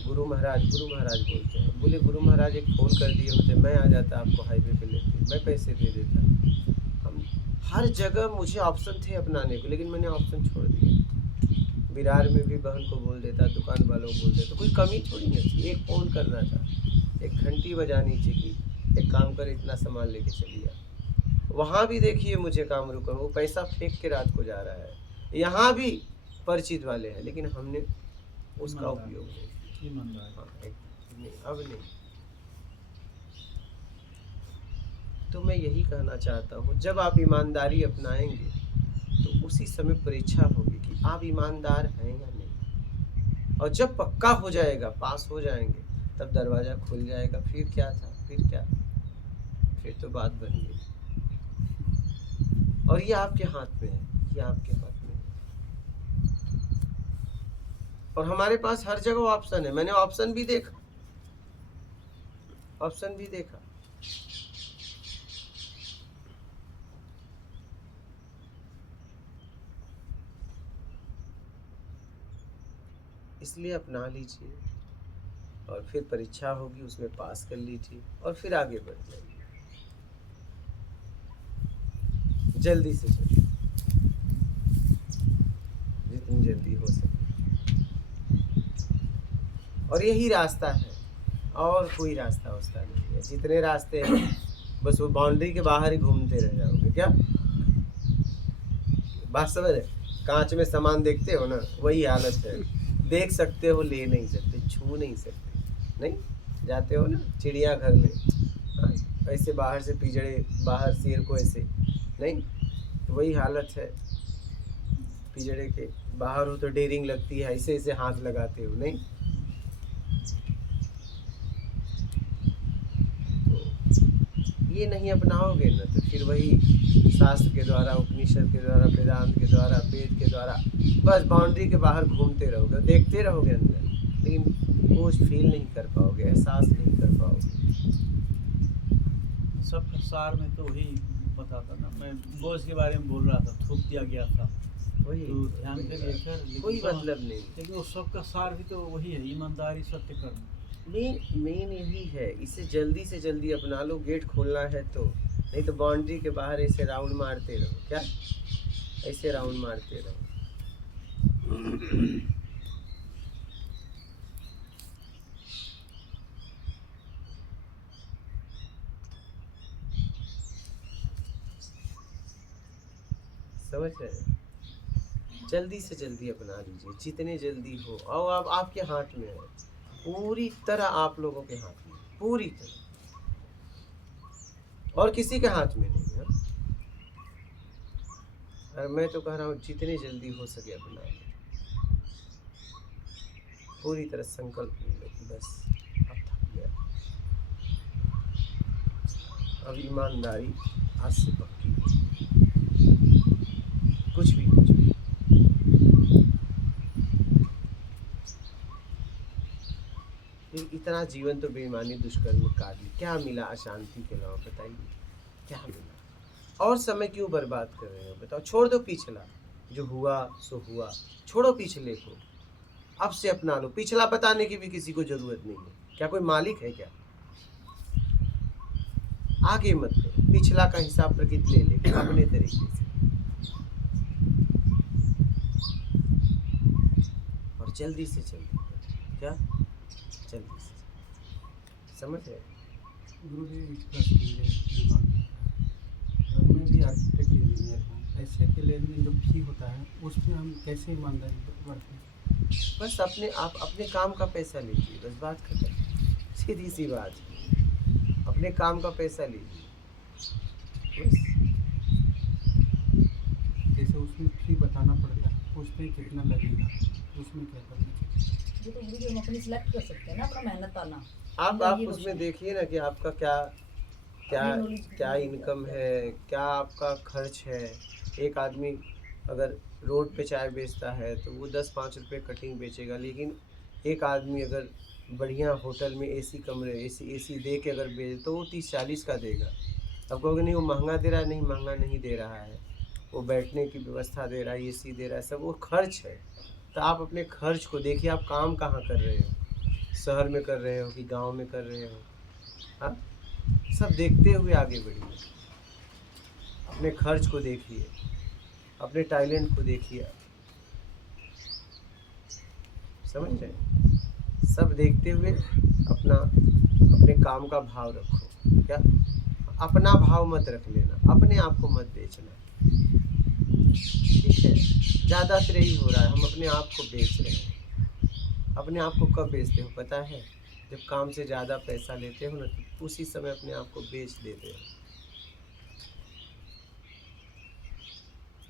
गुरु महाराज बोलते हैं। बोले गुरु महाराज एक फ़ोन कर दिए होते, मैं आ जाता आपको हाईवे पे लेते, मैं पैसे दे देता। हम हर जगह मुझे ऑप्शन थे अपनाने को, लेकिन मैंने ऑप्शन छोड़ दिया। विरार में भी बहन को बोल देता, दुकान वालों को बोल देता, कोई कमी थोड़ी नहीं थी। एक फ़ोन करना था, एक घंटी बजानी थी कि एक काम कर इतना सामान लेके चलिए। वहाँ भी देखिए मुझे काम रुका, वो पैसा फेंक के रात को जा रहा है। यहाँ भी परिचित वाले हैं, लेकिन हमने उसका उपयोग नहीं किया। हाँ, नहीं, अब नहीं। तो मैं यही कहना चाहता हूँ, जब आप ईमानदारी अपनाएंगे तो उसी समय परीक्षा होगी कि आप ईमानदार हैं या नहीं। और जब पक्का हो जाएगा, पास हो जाएंगे, तब दरवाज़ा खुल जाएगा। फिर क्या था, फिर क्या, फिर तो बात बन गई। और ये आपके हाथ में है, ये आपके हाथ में है। और हमारे पास हर जगह ऑप्शन है। मैंने ऑप्शन भी देखा, ऑप्शन भी देखा। इसलिए अपना लीजिए, और फिर परीक्षा होगी, उसमें पास कर लीजिए, और फिर आगे बढ़ जाइए जल्दी से जल्दी, जितनी जल्दी हो सके। और यही रास्ता है, और कोई रास्ता उसका नहीं है। जितने रास्ते हैं बस वो बाउंड्री के बाहर ही घूमते रह जाओगे। क्या बात समझ है? कांच में सामान देखते हो ना, वही हालत है। देख सकते हो, ले नहीं सकते, छू नहीं सकते। नहीं जाते हो ना चिड़ियाघर में, ऐसे बाहर से पिंजड़े, बाहर शेर को ऐसे नहीं, तो वही हालत है। पिंजड़े के बाहर हो तो डेयरिंग लगती है, ऐसे ऐसे हाथ लगाते हो। नहीं, तो ये नहीं अपनाओगे ना, तो फिर वही शास्त्र के द्वारा, उपनिषद के द्वारा, वेदांत के द्वारा, वेद के द्वारा बस बाउंड्री के बाहर घूमते रहोगे, देखते रहोगे अंदर, लेकिन कुछ फील नहीं कर पाओगे, एहसास नहीं कर पाओगे। सबका सार में तो वही बताता ना, मैं बोझ के बारे में बोल रहा था, थूक दिया गया था, वही तो ध्यान से देखकर, लेकिन कोई मतलब नहीं। लेकिन वो सबका सार भी तो वही है, ईमानदारी, सत्य कर्म। मेन यही है। इसे जल्दी से जल्दी अपना लो। गेट खोलना है तो, नहीं तो बाउंड्री के बाहर ऐसे राउंड मारते रहो। क्या ऐसे राउंड मारते रहो। समझ रहे हैं? जल्दी से जल्दी अपना लीजिए, जितने जल्दी हो। और अब आपके हाथ में है, पूरी तरह आप लोगों के हाथ में, पूरी तरह, और किसी के हाथ में नहीं है। और मैं तो कह रहा हूँ जितने जल्दी हो सके अपना लो, पूरी तरह संकल्प ले लो कि बस अब थक गया। अब ईमानदारी आज से पक्की, कुछ भी हो जाए। इतना जीवन तो बेईमानी दुष्कर्म कार्य, क्या मिला अशांति के अलावा? बताइए क्या मिला? और समय क्यों बर्बाद कर रहे हो? बताओ। छोड़ दो पिछला, जो हुआ सो हुआ, छोड़ो पिछले को, अब से अपना लो। पिछला बताने की भी किसी को जरूरत नहीं है। क्या कोई मालिक है क्या? आगे मत करो, पिछला का हिसाब प्रकृति ले लेगी अपने तरीके से। और जल्दी से जल्दी, क्या जल्दी से, समझ रहे? गुरुजी एक प्रश्न मेरे दिमाग में आता है। मैं भी आर्किटेक्ट इंजीनियर हूँ, ऐसे के लेन देन जो फी होता है उसमें हम कैसे ईमानदारी बरतें? बस अपने काम का पैसा लीजिए, बस बात खत्म। सीधी सी बात है, अपने काम का पैसा लीजिए बस। जैसे उसमें फी बताना पड़ता है, उसमें कितना लगेगा, उसमें क्या करना चाहिए? ये तो गुरुजी हम अपनी सिलेक्ट कर सकते हैं ना, अपना मेहनत करना। आप ये उसमें क्वेश्चन। देखिए ना कि आपका क्या क्या अपनी knowledge क्या कितनी है, इनकम क्या- है, क्या आपका खर्च है। एक आदमी अगर रोड पे चाय बेचता है तो वो 10-5 रुपये कटिंग बेचेगा, लेकिन एक आदमी अगर बढ़िया होटल में एसी कमरे एसी दे के अगर बेचे तो वो 30-40 का देगा। अब कहोगे नहीं वो महंगा दे रहा है, नहीं महंगा नहीं दे रहा है, वो बैठने की व्यवस्था दे रहा है, एसी दे रहा है, सब वो खर्च है। तो आप अपने खर्च को देखिए, आप काम कहाँ कर रहे हो, शहर में कर रहे हो कि गांव में कर रहे हो, हाँ? सब देखते हुए आगे बढ़िए। अपने खर्च को देखिए, अपने टैलेंट को देखिए, समझ रहे हैं? सब देखते हुए अपने काम का भाव रखो। क्या? अपना भाव मत रख लेना, अपने आप को मत बेचना, ठीक है? ज़्यादातर यही हो रहा है, हम अपने आप को बेच रहे हैं। अपने आप को कब बेचते हो पता है? जब काम से ज़्यादा पैसा लेते हो ना, तो उसी समय अपने आप को बेच देते हो।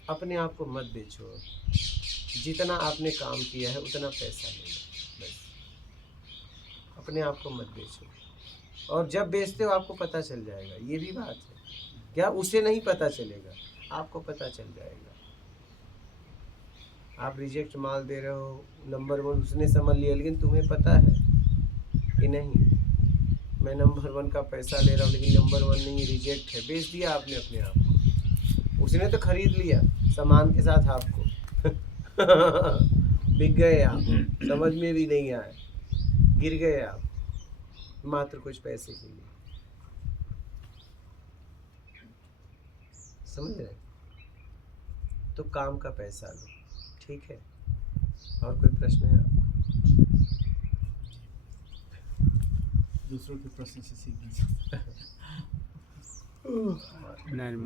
अपने आप को मत बेचो, जितना आपने काम किया है उतना पैसा ले लो बस। अपने आप को मत बेचो, और जब बेचते हो आपको पता चल जाएगा। ये भी बात है, क्या उसे नहीं पता चलेगा, आपको पता चल जाएगा। आप रिजेक्ट माल दे रहे हो, नंबर 1 उसने समझ लिया, लेकिन तुम्हें पता है कि नहीं मैं नंबर 1 का पैसा ले रहा हूँ, लेकिन नंबर 1 नहीं, रिजेक्ट है। बेच दिया आपने अपने आप को। उसने तो खरीद लिया सामान के साथ आपको बिक गए आप, समझ में भी नहीं आए, गिर गए आप मात्र कुछ पैसे के लिए। समझ रहे? तो काम का पैसा लो, ठीक है? और कोई प्रश्न है आपको? दूसरों के प्रश्न से सीखना चाहिए। नहीं